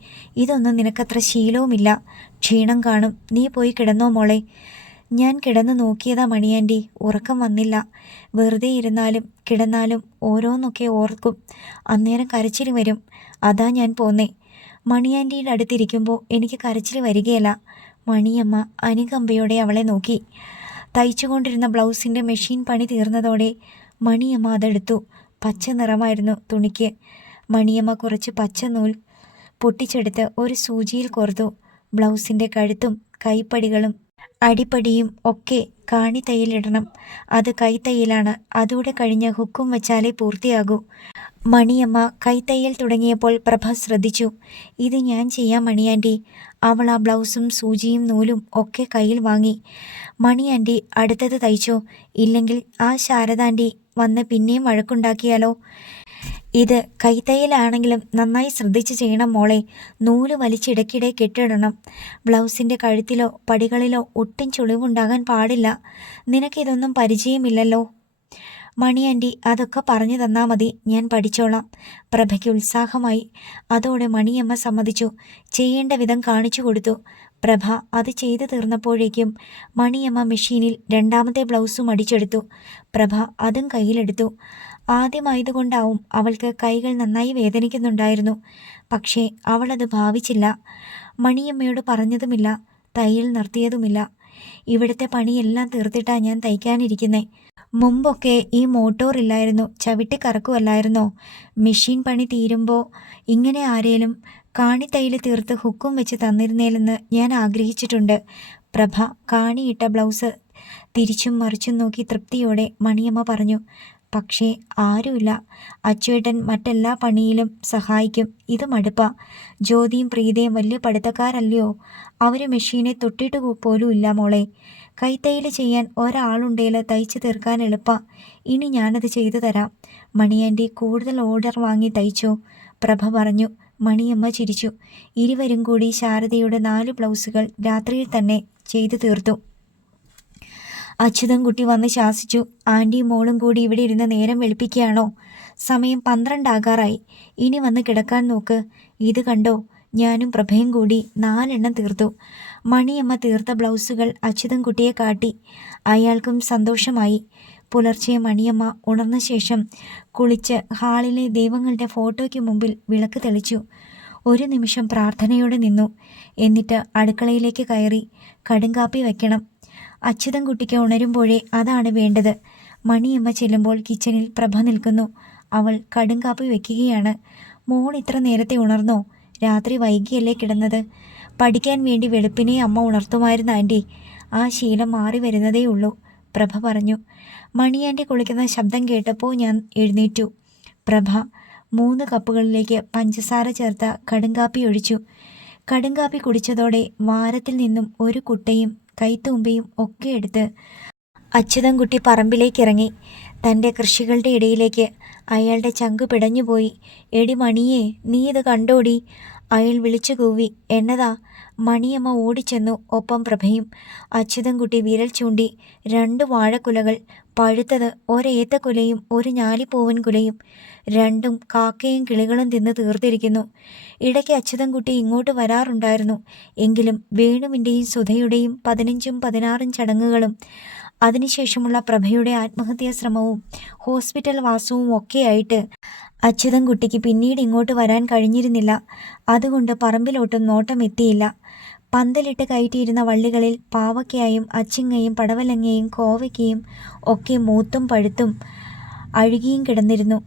ഇതൊന്നും നിനക്കത്ര ശീലവുമില്ല. ക്ഷീണം കാണും. നീ പോയി കിടന്നോ മോളെ. ഞാൻ കിടന്നു നോക്കിയതാ മണിയാൻറ്റി, ഉറക്കം വന്നില്ല. വെറുതെ ഇരുന്നാലും കിടന്നാലും ഓരോന്നൊക്കെ ഓർക്കും. അന്നേരം കരച്ചിൽ വരും. അതാ ഞാൻ പോന്നേ. മണിയാൻറ്റിയുടെ അടുത്തിരിക്കുമ്പോൾ എനിക്ക് കരച്ചിൽ വരികയില്ല. മണിയമ്മ അനുകമ്പയോടെ അവളെ നോക്കി. തയ്ച്ചുകൊണ്ടിരുന്ന ബ്ലൗസിൻ്റെ മെഷീൻ പണി തീർന്നതോടെ മണിയമ്മ അതെടുത്തു. പച്ച നിറമായിരുന്നു തുണിക്ക്. മണിയമ്മ കുറച്ച് പച്ച നൂൽ പൊട്ടിച്ചെടുത്ത് ഒരു സൂചിയിൽ കോർത്തു. ബ്ലൗസിൻ്റെ കഴുത്തും കൈപ്പടികളും അടിപ്പടിയും ഒക്കെ കാണി തയ്യലിടണം. അത് കൈത്തയ്യലാണ്. അതോടെ കഴിഞ്ഞ് ഹുക്കും വെച്ചാലേ പൂർത്തിയാകൂ. മണിയമ്മ കൈത്തയ്യൽ തുടങ്ങിയപ്പോൾ പ്രഭ ശ്രദ്ധിച്ചു. ഇത് ഞാൻ ചെയ്യാം മണിയാൻറ്റി. അവൾ ആ ബ്ലൗസും സൂചിയും നൂലും ഒക്കെ കയ്യിൽ വാങ്ങി. മണിയാൻറ്റി അടുത്തത് തയ്ച്ചോ, ഇല്ലെങ്കിൽ ആ ശാരദാൻറ്റി വന്ന് പിന്നെയും വഴക്കുണ്ടാക്കിയാലോ? ഇത് കൈത്തയ്യലാണെങ്കിലും നന്നായി ശ്രദ്ധിച്ച് ചെയ്യണം മോളെ. നൂല് വലിച്ചിടയ്ക്കിടെ കെട്ടിടണം. ബ്ലൗസിൻ്റെ കഴുത്തിലോ പടികളിലോ ഒട്ടും ചുളിവുണ്ടാകാൻ പാടില്ല. നിനക്കിതൊന്നും പരിചയമില്ലല്ലോ. മണിയാൻറ്റി അതൊക്കെ പറഞ്ഞു തന്നാൽ മതി, ഞാൻ പഠിച്ചോളാം. പ്രഭയ്ക്ക് ഉത്സാഹമായി. അതോടെ മണിയമ്മ സമ്മതിച്ചു. ചെയ്യേണ്ട വിധം കാണിച്ചു കൊടുത്തു. പ്രഭ അത് ചെയ്തു തീർന്നപ്പോഴേക്കും മണിയമ്മ മെഷീനിൽ 2ാമത്തെ ബ്ലൗസും അടിച്ചെടുത്തു. പ്രഭ അതും കയ്യിലെടുത്തു. ആദ്യമായതുകൊണ്ടാവും അവൾക്ക് കൈകൾ നന്നായി വേദനിക്കുന്നുണ്ടായിരുന്നു. പക്ഷേ അവളത് ഭാവിച്ചില്ല. മണിയമ്മയോട് പറഞ്ഞതുമില്ല, തയ്യൽ നിർത്തിയതുമില്ല. ഇവിടുത്തെ പണിയെല്ലാം തീർത്തിട്ടാ ഞാൻ തയ്ക്കാനിരിക്കുന്നേ. മുമ്പൊക്കെ ഈ മോട്ടോർ ഇല്ലായിരുന്നു, ചവിട്ടിക്കറക്കുമല്ലായിരുന്നോ? മെഷീൻ പണി തീരുമ്പോൾ ഇങ്ങനെ ആരേലും കാണിത്തയ്യൽ തീർത്ത് ഹുക്കും വെച്ച് തന്നിരുന്നേലെന്ന് ഞാൻ ആഗ്രഹിച്ചിട്ടുണ്ട്. പ്രഭ കാണിയിട്ട ബ്ലൗസ് തിരിച്ചും മറിച്ചും നോക്കി തൃപ്തിയോടെ മണിയമ്മ പറഞ്ഞു. പക്ഷേ ആരുമില്ല. അച്ചുവേട്ടൻ മറ്റെല്ലാ പണിയിലും സഹായിക്കും. ഇത് മടുപ്പാ. ജ്യോതിയും പ്രീതയും വലിയ പഠിത്തക്കാരല്ലയോ? അവർ മെഷീനെ തൊട്ടിട്ട് പോലും ഇല്ല മോളെ. കൈത്തയ്യൽ ചെയ്യാൻ ഒരാളുണ്ടേൽ തയ്ച്ചു തീർക്കാൻ എളുപ്പാ. ഇനി ഞാനത് ചെയ്തു തരാം. മണിയാൻറ്റി കൂടുതൽ ഓർഡർ വാങ്ങി തയ്ച്ചോ? പ്രഭ പറഞ്ഞു. മണിയമ്മ ചിരിച്ചു. ഇരുവരും കൂടി ശാരദയുടെ 4 ബ്ലൗസുകൾ രാത്രിയിൽ തന്നെ ചെയ്തു തീർത്തു. അച്യുതൻകുട്ടി വന്ന് ശാസിച്ചു. ആൻറ്റിയും മോളും കൂടി ഇവിടെ ഇരുന്ന് നേരം വെളുപ്പിക്കുകയാണോ? സമയം 12 ആകാറായി. ഇനി വന്ന് കിടക്കാൻ നോക്ക്. ഇത് കണ്ടോ, ഞാനും പ്രഭയും കൂടി 4 എണ്ണം തീർത്തു. മണിയമ്മ തീർത്ത ബ്ലൗസുകൾ അച്യുതൻകുട്ടിയെ കാട്ടി. അയാൾക്കും സന്തോഷമായി. പുലർച്ചെ മണിയമ്മ ഉണർന്ന ശേഷം കുളിച്ച് ഹാളിലെ ദൈവങ്ങളുടെ ഫോട്ടോയ്ക്ക് മുമ്പിൽ വിളക്ക് തെളിച്ചു. ഒരു നിമിഷം പ്രാർത്ഥനയോടെ നിന്നു. എന്നിട്ട് അടുക്കളയിലേക്ക് കയറി. കടുങ്കാപ്പി വയ്ക്കണം. അച്യുതൻകുട്ടിക്ക് ഉണരുമ്പോഴേ അതാണ് വേണ്ടത്. മണിയമ്മ ചെല്ലുമ്പോൾ കിച്ചണിൽ പ്രഭ നിൽക്കുന്നു. അവൾ കടുങ്കാപ്പി വയ്ക്കുകയാണ്. മോൾ ഇത്ര നേരത്തെ ഉണർന്നോ? രാത്രി വൈകിയല്ലേ കിടന്നത്? പഠിക്കാൻ വേണ്ടി വെളുപ്പിനെ അമ്മ ഉണർത്തുമായിരുന്നു ആൻറ്റി. ആ ശീലം മാറി വരുന്നതേ ഉള്ളൂ, പ്രഭ പറഞ്ഞു. മണിയാൻറ്റി കുളിക്കുന്ന ശബ്ദം കേട്ടപ്പോൾ ഞാൻ എഴുന്നേറ്റു. പ്രഭ 3 കപ്പുകളിലേക്ക് പഞ്ചസാര ചേർത്ത കടുങ്കാപ്പി ഒഴിച്ചു. കടുങ്കാപ്പി കുടിച്ചതോടെ വാരത്തിൽ നിന്നും ഒരു കുട്ടയും കൈത്തൂമ്പയും ഒക്കെ എടുത്ത് അച്യുതൻകുട്ടി പറമ്പിലേക്കിറങ്ങി. തൻ്റെ കൃഷികളുടെ ഇടയിലേക്ക്. അയാളുടെ ചങ്കു പിടഞ്ഞുപോയി. എടി മണിയേ, നീ ഇത് കണ്ടോടി? അയാൾ വിളിച്ചു കൂവി. എന്നതാ? മണിയമ്മ ഓടിച്ചെന്നു. ഒപ്പം പ്രഭയും. അച്യുതൻകുട്ടി വിരൽ ചൂണ്ടി. 2 വാഴക്കുലകൾ. പഴുത്തത് ഒരേത്തക്കുലയും ഒരു ഞാലിപ്പൂവൻ കുലയും. രണ്ടും കാക്കയും കിളികളും തിന്ന് തീർത്തിരിക്കുന്നു. ഇടയ്ക്ക് അച്യുതൻകുട്ടി ഇങ്ങോട്ട് വരാറുണ്ടായിരുന്നു. എങ്കിലും വേണുവിൻ്റെയും സുധയുടെയും 15ഉം 16ഉം ചടങ്ങുകളും അതിനുശേഷമുള്ള പ്രഭയുടെ ആത്മഹത്യാ ശ്രമവും ഹോസ്പിറ്റൽ വാസവും ഒക്കെയായിട്ട് അച്യുതൻകുട്ടിക്ക് പിന്നീട് ഇങ്ങോട്ട് വരാൻ കഴിഞ്ഞിരുന്നില്ല. അതുകൊണ്ട് പറമ്പിലോട്ടും നോട്ടം എത്തിയില്ല. പന്തലിട്ട് കയറ്റിയിരുന്ന വള്ളികളിൽ പാവയ്ക്കായും അച്ചിങ്ങയും പടവലങ്ങയും കോവയ്ക്കയും ഒക്കെ മൂത്തും പഴുത്തും അഴുകിയും കിടന്നിരുന്നു.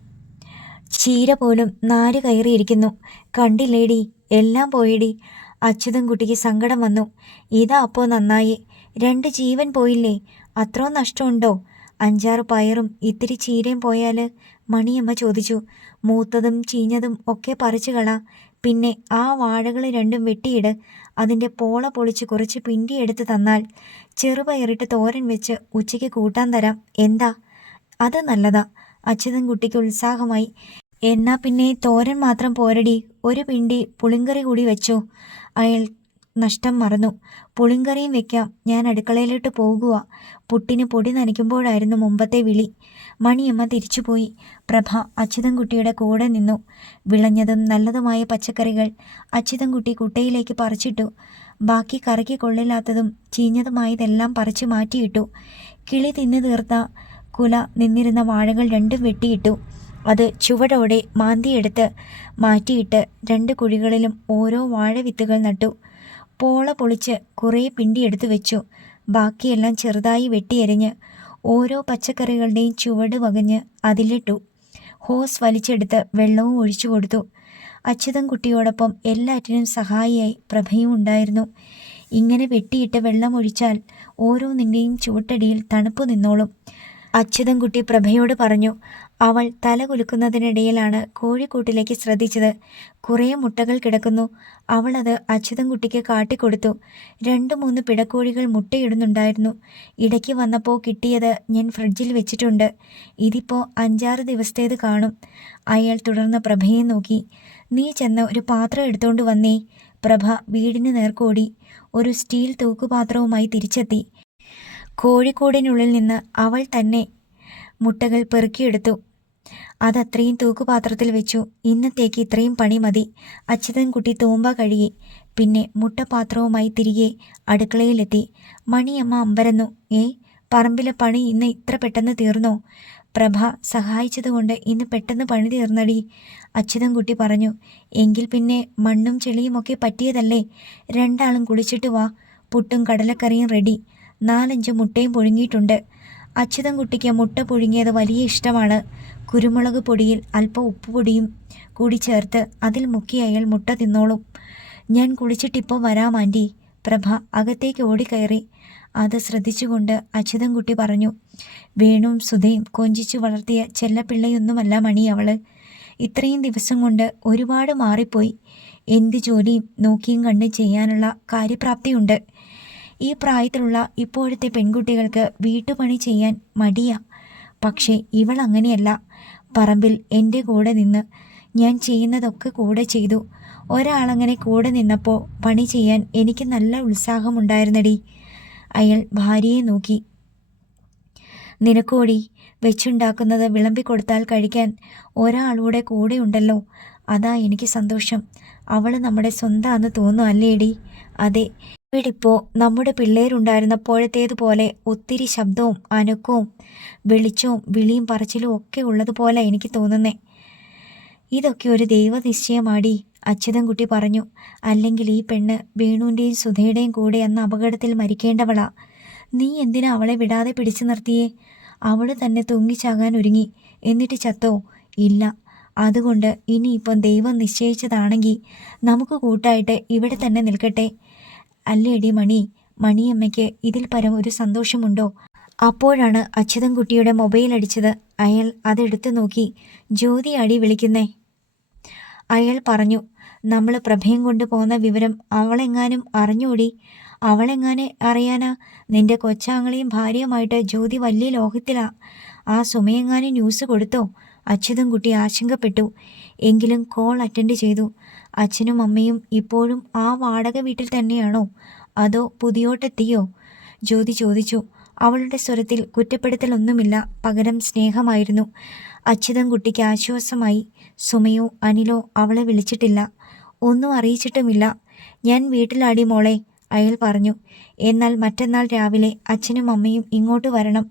ചീര പോലും നാര് കയറിയിരിക്കുന്നു. കണ്ടില്ലേടി, എല്ലാം പോയിടി. അച്യുതൻകുട്ടിക്ക് സങ്കടം വന്നു. ഇതാ അപ്പോൾ നന്നായി. 2 ജീവൻ പോയില്ലേ? അത്രോ നഷ്ടമുണ്ടോ? 5-6 പയറും ഇത്തിരി ചീരയും പോയാൽ? മണിയമ്മ ചോദിച്ചു. മൂത്തതും ചീഞ്ഞതും ഒക്കെ പറിച്ചു കള. പിന്നെ ആ വാഴകൾ 2ഉം വെട്ടിയിട്. അതിൻ്റെ പോള പൊളിച്ച് കുറച്ച് പിണ്ടിയെടുത്ത് തന്നാൽ ചെറുപയറിട്ട് തോരൻ വെച്ച് ഉച്ചയ്ക്ക് കൂട്ടാൻ തരാം. എന്താ? അത് നല്ലതാ. അച്യുതൻകുട്ടിക്ക് ഉത്സാഹമായി. എന്നാ പിന്നെ തോരൻ മാത്രം പോരടി, ഒരു പിണ്ടി പുളിങ്കറി കൂടി വെച്ചോ. അയാൾ നഷ്ടം മറന്നു. പുളിങ്കറിയും വെക്കാം. ഞാൻ അടുക്കളയിലോട്ട് പോകുക. പുട്ടിന് പൊടി നനയ്ക്കുമ്പോഴായിരുന്നു മുമ്പത്തെ വിളി. മണിയമ്മ തിരിച്ചുപോയി. പ്രഭ അച്യുതൻകുട്ടിയുടെ കൂടെ നിന്നു. വിളഞ്ഞതും നല്ലതുമായ പച്ചക്കറികൾ അച്യുതൻകുട്ടി കുട്ടയിലേക്ക് പറിച്ചിട്ടു. ബാക്കി കറിക്ക് കൊള്ളില്ലാത്തതും ചീഞ്ഞതുമായതെല്ലാം പറിച്ചു മാറ്റിയിട്ടു. കിളി തിന്നു തീർത്ത കുല നിന്നിരുന്ന വാഴകൾ 2ഉം വെട്ടിയിട്ടു. അത് ചുവടോടെ മാന്തിയെടുത്ത് മാറ്റിയിട്ട് 2 കുഴികളിലും ഓരോ വാഴവിത്തുകൾ നട്ടു. പോള പൊളിച്ച് കുറേ പിണ്ടിയെടുത്തു വെച്ചു. ബാക്കിയെല്ലാം ചെറുതായി വെട്ടിയെരിഞ്ഞ് ഓരോ പച്ചക്കറികളുടെയും ചുവട് വകഞ്ഞ് അതിലിട്ടു. ഹോസ് വലിച്ചെടുത്ത് വെള്ളവും ഒഴിച്ചു കൊടുത്തു. അച്യുതൻകുട്ടിയോടൊപ്പം എല്ലാറ്റിനും സഹായിയായി പ്രഭയും ഉണ്ടായിരുന്നു. ഇങ്ങനെ വെട്ടിയിട്ട് വെള്ളം ഒഴിച്ചാൽ ഓരോന്നിൻ്റെയും ചുവട്ടടിയിൽ തണുപ്പ് നിന്നോളും, അച്യുതൻകുട്ടി പ്രഭയോട് പറഞ്ഞു. അവൾ തല കുലുക്കുന്നതിനിടയിലാണ് കോഴിക്കൂട്ടിലേക്ക് ശ്രദ്ധിച്ചത്. കുറേ മുട്ടകൾ കിടക്കുന്നു. അവളത് അച്യുതൻകുട്ടിക്ക് കാട്ടിക്കൊടുത്തു. 2-3 പിടക്കോഴികൾ മുട്ടയിടുന്നുണ്ടായിരുന്നു. ഇടയ്ക്ക് വന്നപ്പോൾ കിട്ടിയത് ഞാൻ ഫ്രിഡ്ജിൽ വെച്ചിട്ടുണ്ട്. ഇതിപ്പോൾ 5-6 ദിവസത്തേത് കാണും. അയാൾ തുടർന്ന് പ്രഭയെ നോക്കി. നീ ചെന്ന് ഒരു പാത്രം എടുത്തോണ്ട് വന്നേ. പ്രഭ വീടിന് നേർക്കോടി. ഒരു സ്റ്റീൽ തൂക്കുപാത്രവുമായി തിരിച്ചെത്തി. കോഴിക്കൂടിനുള്ളിൽ നിന്ന് അവൾ തന്നെ മുട്ടകൾ പെറുക്കിയെടുത്തു. അതത്രയും തൂക്കുപാത്രത്തിൽ വെച്ചു. ഇന്നത്തേക്ക് ഇത്രയും പണി മതി. അച്യുതൻകുട്ടി തൂമ്പ കഴുകി. പിന്നെ മുട്ടപാത്രവുമായി തിരികെ അടുക്കളയിലെത്തി. മണിയമ്മ അമ്പരന്നു. പറമ്പിലെ പണി ഇന്ന് ഇത്ര പെട്ടെന്ന് തീർന്നോ? പ്രഭ സഹായിച്ചതുകൊണ്ട് ഇന്ന് പെട്ടെന്ന് പണി തീർന്നടി, അച്യുതൻകുട്ടി പറഞ്ഞു. എങ്കിൽ പിന്നെ മണ്ണും ചെളിയുമൊക്കെ പറ്റിയതല്ലേ? 2 ആളും കുളിച്ചിട്ട് വാ. പുട്ടും കടലക്കറിയും റെഡി. 4-5 മുട്ടയും പുഴുങ്ങിയിട്ടുണ്ട്. അച്യുതൻകുട്ടിക്ക് മുട്ട പുഴുങ്ങിയത് വലിയ ഇഷ്ടമാണ്. കുരുമുളക് പൊടിയിൽ അല്പം ഉപ്പുപൊടിയും കൂടി ചേർത്ത് അതിൽ മുക്കി അയാൾ മുട്ട തിന്നോളും. ഞാൻ കുളിച്ചിട്ടിപ്പോൾ വരാം ആൻറ്റി. പ്രഭ അകത്തേക്ക് ഓടിക്കയറി. അത് ശ്രദ്ധിച്ചുകൊണ്ട് അച്യുതൻകുട്ടി പറഞ്ഞു, വേണുവും സുധയും കൊഞ്ചിച്ചു വളർത്തിയ ചെല്ലപ്പിള്ളയൊന്നുമല്ല മണി അവള്. ഇത്രയും ദിവസം കൊണ്ട് ഒരുപാട് മാറിപ്പോയി. എന്ത് ജോലിയും നോക്കിയും കണ്ടും ചെയ്യാനുള്ള കാര്യപ്രാപ്തിയുണ്ട്. ഈ പ്രായത്തിലുള്ള ഇപ്പോഴത്തെ പെൺകുട്ടികൾക്ക് വീട്ടുപണി ചെയ്യാൻ മടിയാ. പക്ഷേ ഇവൾ അങ്ങനെയല്ല. പറമ്പിൽ എൻ്റെ കൂടെ നിന്ന് ഞാൻ ചെയ്യുന്നതൊക്കെ കൂടെ ചെയ്തു. ഒരാളങ്ങനെ കൂടെ നിന്നപ്പോൾ പണി ചെയ്യാൻ എനിക്ക് നല്ല ഉത്സാഹമുണ്ടായിരുന്നടി. അയാൾ ഭാര്യയെ നോക്കി. നിനക്കോടി വെച്ചുണ്ടാക്കുന്നത് വിളമ്പിക്കൊടുത്താൽ കഴിക്കാൻ ഒരാളൂടെ കൂടെ ഉണ്ടല്ലോ, അതാ എനിക്ക് സന്തോഷം. അവൾ നമ്മുടെ സ്വന്തമാണെന്ന് തോന്നും അല്ലേടി? അതെ, ഇവിടിപ്പോൾ നമ്മുടെ പിള്ളേരുണ്ടായിരുന്നപ്പോഴത്തേതുപോലെ ഒത്തിരി ശബ്ദവും അനക്കവും വെളിച്ചവും വിളിയും പറച്ചിലും ഒക്കെ ഉള്ളതുപോലെ എനിക്ക് തോന്നുന്നേ. ഇതൊക്കെ ഒരു ദൈവനിശ്ചയമാടി, അച്യുതൻകുട്ടി പറഞ്ഞു. അല്ലെങ്കിൽ ഈ പെണ്ണ് വേണുവിൻ്റെയും സുധയുടെയും കൂടെ അന്ന് അപകടത്തിൽ മരിക്കേണ്ടവളാ. നീ എന്തിനാ അവളെ വിടാതെ പിടിച്ചു നിർത്തിയേ? അവൾ തന്നെ തൂങ്ങിച്ചാകാൻ ഒരുങ്ങി, എന്നിട്ട് ചത്തോ? ഇല്ല. അതുകൊണ്ട് ഇനിയിപ്പം ദൈവം നിശ്ചയിച്ചതാണെങ്കിൽ നമുക്ക് കൂട്ടായിട്ട് ഇവിടെ തന്നെ നിൽക്കട്ടെ. അല്ലേടി മണി? മണിയമ്മയ്ക്ക് ഇതിൽ പരം ഒരു സന്തോഷമുണ്ടോ? അപ്പോഴാണ് അച്യുതൻകുട്ടിയുടെ മൊബൈൽ അടിച്ചത്. അയാൾ അതെടുത്തു നോക്കി. ജ്യോതിയാടി വിളിക്കുന്നേ. അയാൾ പറഞ്ഞു, നമ്മൾ പ്രഭയം കൊണ്ട് പോകുന്ന വിവരം അവളെങ്ങാനും അറിഞ്ഞോടി? അവളെങ്ങനെ അറിയാനാ? നിന്റെ കൊച്ചാങ്ങളെയും ഭാര്യയുമായിട്ട് ജ്യോതി വലിയ ലോകത്തിലാ. ആ സുമയെങ്ങാനും ന്യൂസ് കൊടുത്തോ? അച്യുതൻകുട്ടി ആശങ്കപ്പെട്ടു. എങ്കിലും കോൾ അറ്റൻഡ് ചെയ്തു. അച്ഛനും അമ്മയും ഇപ്പോഴും ആ വാടക വീട്ടിൽ തന്നെയാണോ, അതോ പുതിയോട്ടെത്തിയോ? ജ്യോതി ചോദിച്ചു. അവളുടെ സ്വരത്തിൽ കുറ്റപ്പെടുത്തലൊന്നുമില്ല, പകരം സ്നേഹമായിരുന്നു. അച്യുതൻകുട്ടിക്ക് ആശ്വാസമായി. സുമയോ അനിലോ അവളെ വിളിച്ചിട്ടില്ല, ഒന്നും അറിയിച്ചിട്ടുമില്ല. ഞാൻ വീട്ടിലാടി മോളെ, അയാൾ പറഞ്ഞു. എന്നാൽ മറ്റന്നാൾ രാവിലെ അച്ഛനും അമ്മയും ഇങ്ങോട്ട് വരണം.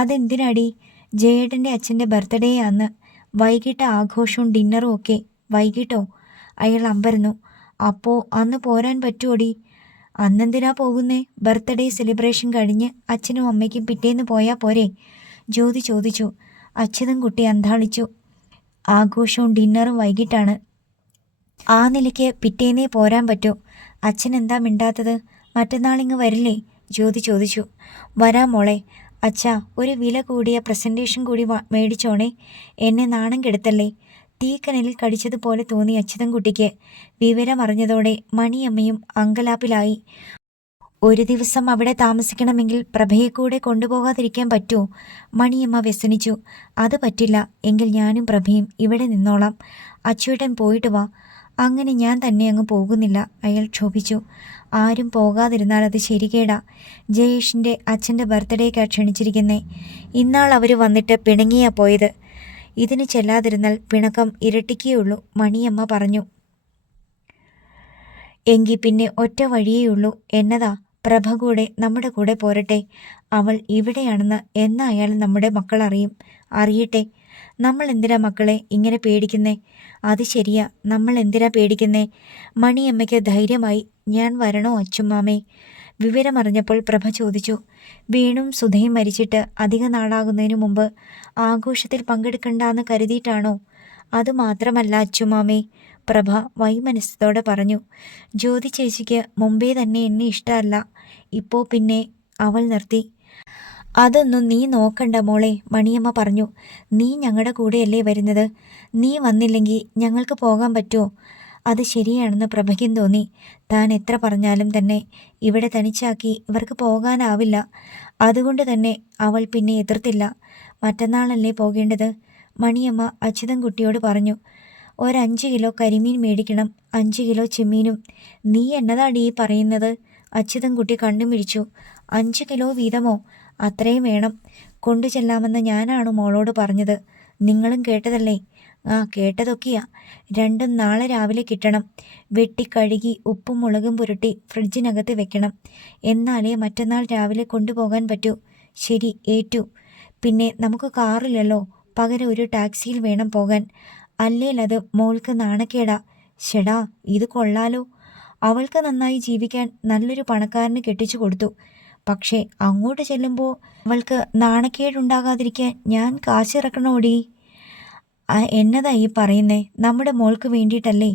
അതെന്തിനാടി? ജയേട്ടൻ്റെ അച്ഛൻ്റെ ബർത്ത്ഡേ അന്ന്. വൈകിട്ട് ആഘോഷവും ഡിന്നറും ഒക്കെ. വൈകിട്ടോ? അയാൾ അമ്പരന്നു. അപ്പോൾ അന്ന് പോരാൻ പറ്റുമോടി? അന്നെന്തിനാ പോകുന്നേ? ബർത്ത്ഡേ സെലിബ്രേഷൻ കഴിഞ്ഞ് അച്ഛനും അമ്മയ്ക്കും പിറ്റേന്ന് പോയാൽ പോരെ? ജ്യോതി ചോദിച്ചു. അച്യുതൻകുട്ടി അന്താളിച്ചു. ആഘോഷവും ഡിന്നറും വൈകിട്ടാണ്. ആ നിലയ്ക്ക് പിറ്റേന്നേ പോരാൻ പറ്റൂ. അച്ഛൻ എന്താ മിണ്ടാത്തത്? മറ്റന്നാളിങ്ങ് വരില്ലേ? ജ്യോതി ചോദിച്ചു. വരാം മോളെ. അച്ഛാ, ഒരു വില കൂടിയ പ്രസൻറ്റേഷൻ കൂടി മേടിച്ചോണേ. എന്നെ നാണം കെടുത്തല്ലേ. തീക്കനലിൽ കടിച്ചതുപോലെ തോന്നി അച്യുതൻകുട്ടിക്ക്. വിവരമറിഞ്ഞതോടെ മണിയമ്മയും അങ്കലാപ്പിലായി. ഒരു ദിവസം അവിടെ താമസിക്കണമെങ്കിൽ പ്രഭയെ കൂടെ കൊണ്ടുപോകാതിരിക്കാൻ പറ്റുമോ? മണിയമ്മ വ്യസനിച്ചു. അത് പറ്റില്ല. എങ്കിൽ ഞാനും പ്രഭയും ഇവിടെ നിന്നോളാം. അച്ചുവേട്ടൻ പോയിട്ട് വാ. അങ്ങനെ ഞാൻ തന്നെ അങ്ങ് പോകുന്നില്ല, അയാൾ ക്ഷോഭിച്ചു. ആരും പോകാതിരുന്നാൽ അത് ശരികേടാ. ജയേഷിൻ്റെ അച്ഛൻ്റെ ബർത്ത്ഡേക്കാണ് ക്ഷണിച്ചിരിക്കുന്നേ. ഇന്നാൾ അവർ വന്നിട്ട് പിണങ്ങിയാ പോയത്. ഇതിന് ചെല്ലാതിരുന്നാൽ പിണക്കം ഇരട്ടിക്കുകയുള്ളൂ, മണിയമ്മ പറഞ്ഞു. എങ്കിൽ പിന്നെ ഒറ്റ വഴിയേയുള്ളൂ. എന്നതാ? പ്രഭ കൂടെ നമ്മുടെ കൂടെ പോരട്ടെ. അവൾ ഇവിടെയാണെന്ന് എന്നായാലും നമ്മുടെ മക്കൾ അറിയട്ടെ. നമ്മൾ എന്തിനാ മക്കളെ ഇങ്ങനെ പേടിക്കുന്നേ? അത് ശരിയാ, നമ്മൾ എന്തിനാ പേടിക്കുന്നേ? മണിയമ്മയ്ക്ക് ധൈര്യമായി. ഞാൻ വരണോ അച്ചുമ്മാമേ? വിവരമറിഞ്ഞപ്പോൾ പ്രഭ ചോദിച്ചു. വേണുവും സുധയും മരിച്ചിട്ട് അധിക നാളാകുന്നതിനു മുമ്പ് ആഘോഷത്തിൽ പങ്കെടുക്കണ്ടെന്ന് കരുതിയിട്ടാണോ? അതുമാത്രമല്ല അച്ചുമാമേ, പ്രഭ വൈമനസ്സത്തോടെ പറഞ്ഞു. ജ്യോതി ചേച്ചിക്ക് മുമ്പേ തന്നെ എന്നെ ഇഷ്ടമല്ല. ഇപ്പോൾ പിന്നെ അവൾ നിർത്തി. അതൊന്നും നീ നോക്കണ്ട മോളെ, മണിയമ്മ പറഞ്ഞു. നീ ഞങ്ങളുടെ കൂടെയല്ലേ വരുന്നത്. നീ വന്നില്ലെങ്കിൽ ഞങ്ങൾക്ക് പോകാൻ പറ്റുമോ? അത് ശരിയാണെന്ന് പ്രഭയ്ക്കും തോന്നി. താൻ എത്ര പറഞ്ഞാലും തന്നെ ഇവിടെ തനിച്ചാക്കി ഇവർക്ക് പോകാനാവില്ല. അതുകൊണ്ട് തന്നെ അവൾ പിന്നെ എതിർത്തില്ല. മറ്റന്നാളല്ലേ പോകേണ്ടത്? മണിയമ്മ അച്യുതൻകുട്ടിയോട് പറഞ്ഞു. 5 കിലോ കരിമീൻ മേടിക്കണം, 5 കിലോ ചെമ്മീനും. നീ എന്നതാടി ഈ പറയുന്നത്? അച്യുതൻകുട്ടി കണ്ണു മിഴിച്ചു. 5 കിലോ വീതമോ? അത്രയും വേണം. കൊണ്ടു ചെല്ലാമെന്ന് ഞാനാണ് മോളോട് പറഞ്ഞത്. നിങ്ങളും കേട്ടതല്ലേ? ആ, കേട്ടതൊക്കെയാ. രണ്ടും നാളെ രാവിലെ കിട്ടണം. വെട്ടിക്കഴുകി ഉപ്പും മുളകും പുരട്ടി ഫ്രിഡ്ജിനകത്ത് വെക്കണം. എന്നാലേ മറ്റന്നാൾ രാവിലെ കൊണ്ടുപോകാൻ പറ്റൂ. ശരി, ഏറ്റു. പിന്നെ നമുക്ക് കാറില്ലല്ലോ, പകരം ഒരു ടാക്സിയിൽ വേണം പോകാൻ. അല്ലേൽ അത് മോൾക്ക് നാണക്കേടാ. ഷെടാ, ഇത് കൊള്ളാലോ. അവൾക്ക് നന്നായി ജീവിക്കാൻ നല്ലൊരു പണക്കാരന് കെട്ടിച്ചു കൊടുത്തു. പക്ഷേ അങ്ങോട്ട് ചെല്ലുമ്പോൾ അവൾക്ക് നാണക്കേടുണ്ടാകാതിരിക്കാൻ ഞാൻ കാശിറക്കണോടി. എന്നതാ ഈ പറയുന്നേ? നമ്മുടെ മോൾക്ക് വേണ്ടിയിട്ടല്ലേ?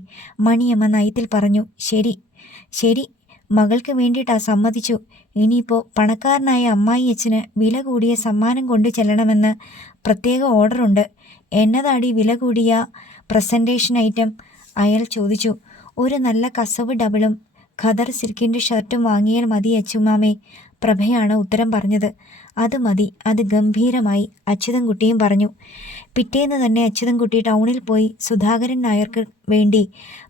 മണിയമ്മ നയത്തിൽ പറഞ്ഞു. ശരി ശരി, മകൾക്ക് വേണ്ടിയിട്ടാ, സമ്മതിച്ചു. ഇനിയിപ്പോൾ പണക്കാരനായ അമ്മായി അച്ഛന് വില കൂടിയ സമ്മാനം കൊണ്ടു ചെല്ലണമെന്ന് പ്രത്യേക ഓർഡറുണ്ട്. എന്നതാടി വില കൂടിയ പ്രസൻറ്റേഷൻ ഐറ്റം? അയാൾ ചോദിച്ചു. ഒരു നല്ല കസവ് ഡബിളും ഖദർ സിൽക്കിൻ്റെ ഷർട്ടും വാങ്ങിയാൽ മതി അച്ചുമാമേ. പ്രഭയാണ് ഉത്തരം പറഞ്ഞത്. അത് മതി, അത് ഗംഭീരമായി, അച്യുതൻകുട്ടിയും പറഞ്ഞു. പിറ്റേന്ന് തന്നെ അച്യുതൻകുട്ടി ടൗണിൽ പോയി സുധാകരൻ നായർക്ക് വേണ്ടി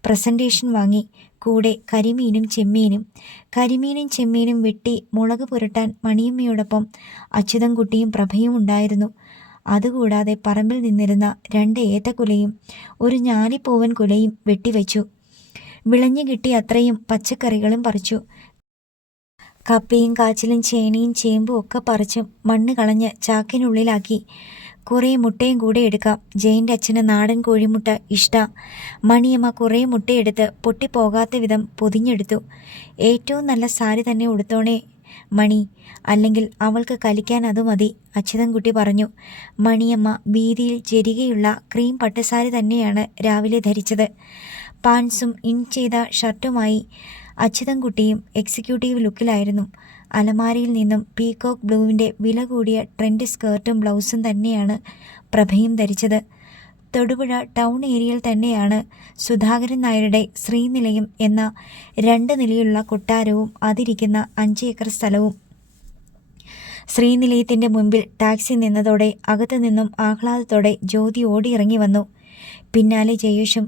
പ്രസൻറ്റേഷൻ വാങ്ങി. കൂടെ കരിമീനും ചെമ്മീനും. കരിമീനും ചെമ്മീനും വെട്ടി മുളക് പുരട്ടാൻ മണിയമ്മയോടൊപ്പം അച്യുതൻകുട്ടിയും പ്രഭയും ഉണ്ടായിരുന്നു. അതുകൂടാതെ പറമ്പിൽ നിന്നിരുന്ന 2 ഏത്തക്കുലയും ഒരു ഞാലിപ്പൂവൻ കുലയും വെട്ടിവെച്ചു. വിളഞ്ഞു കിട്ടി അത്രയും പച്ചക്കറികളും പറിച്ചു. കപ്പയും കാച്ചിലും ചേനയും ചേമ്പും ഒക്കെ പറിച്ചും മണ്ണ് കളഞ്ഞ് ചാക്കിനുള്ളിലാക്കി. കുറേ മുട്ടയും കൂടെ എടുക്കാം. ജയൻ്റെ അച്ഛന് നാടൻ കോഴിമുട്ട ഇഷ്ടാ. മണിയമ്മ കുറേ മുട്ടയെടുത്ത് പൊട്ടിപ്പോകാത്ത വിധം പൊതിഞ്ഞെടുത്തു. ഏറ്റവും നല്ല സാരി തന്നെ ഉടുത്തോണേ മണി, അല്ലെങ്കിൽ അവൾക്ക് കലിക്കാൻ അത് മതി, അച്യുതൻകുട്ടി പറഞ്ഞു. മണിയമ്മ വീതിയിൽ ജരികയുള്ള ക്രീം പട്ടുസാരി തന്നെയാണ് രാവിലെ ധരിച്ചത്. പാൻസും ഇൻ ചെയ്ത ഷർട്ടുമായി അച്യുതൻകുട്ടിയും എക്സിക്യൂട്ടീവ് ലുക്കിലായിരുന്നു. അലമാരയിൽ നിന്നും പീകോക്ക് ബ്ലൂവിൻ്റെ വില കൂടിയ ട്രെൻഡ് സ്കേർട്ടും ബ്ലൗസും തന്നെയാണ് പ്രഭയും ധരിച്ചത്. തൊടുപുഴ ടൗൺ ഏരിയയിൽ തന്നെയാണ് സുധാകരൻ നായരുടെ ശ്രീനിലയം എന്ന 2 നിലയുള്ള കൊട്ടാരവും അതിരിക്കുന്ന 5 ഏക്കർ സ്ഥലവും. ശ്രീനിലയത്തിൻ്റെ മുൻപിൽ ടാക്സി നിന്നതോടെ അകത്തു നിന്നും ആഹ്ലാദത്തോടെ ജ്യോതി ഓടിയിറങ്ങി വന്നു. പിന്നാലെ ജയേഷും.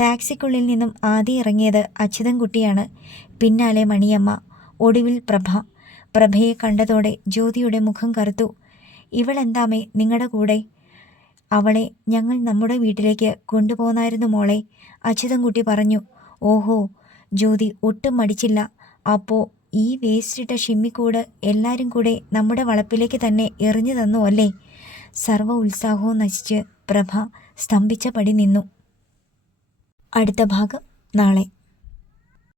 ടാക്സിക്കുള്ളിൽ നിന്നും ആദ്യം ഇറങ്ങിയത് അച്യുതൻകുട്ടിയാണ്. പിന്നാലെ മണിയമ്മ, ഒടുവിൽ പ്രഭ. പ്രഭയെ കണ്ടതോടെ ജ്യോതിയുടെ മുഖം കറുത്തു. ഇവളെന്താമേ നിങ്ങളുടെ കൂടെ? അവളെ ഞങ്ങൾ നമ്മുടെ വീട്ടിലേക്ക് കൊണ്ടുപോകുന്നായിരുന്നു മോളെ, അച്യുതൻകുട്ടി പറഞ്ഞു. ഓഹോ, ജ്യോതി ഒട്ടും മടിച്ചില്ല. അപ്പോൾ ഈ വേസ്റ്റിട്ട ഷിമ്മിക്കൂട് എല്ലാവരും കൂടെ നമ്മുടെ വളപ്പിലേക്ക് തന്നെ എറിഞ്ഞു തന്നു അല്ലേ? സർവ്വ ഉത്സാഹവും നശിച്ച് പ്രഭ സ്തംഭിച്ച പടി നിന്നു. അടുത്ത ഭാഗം നാളെ.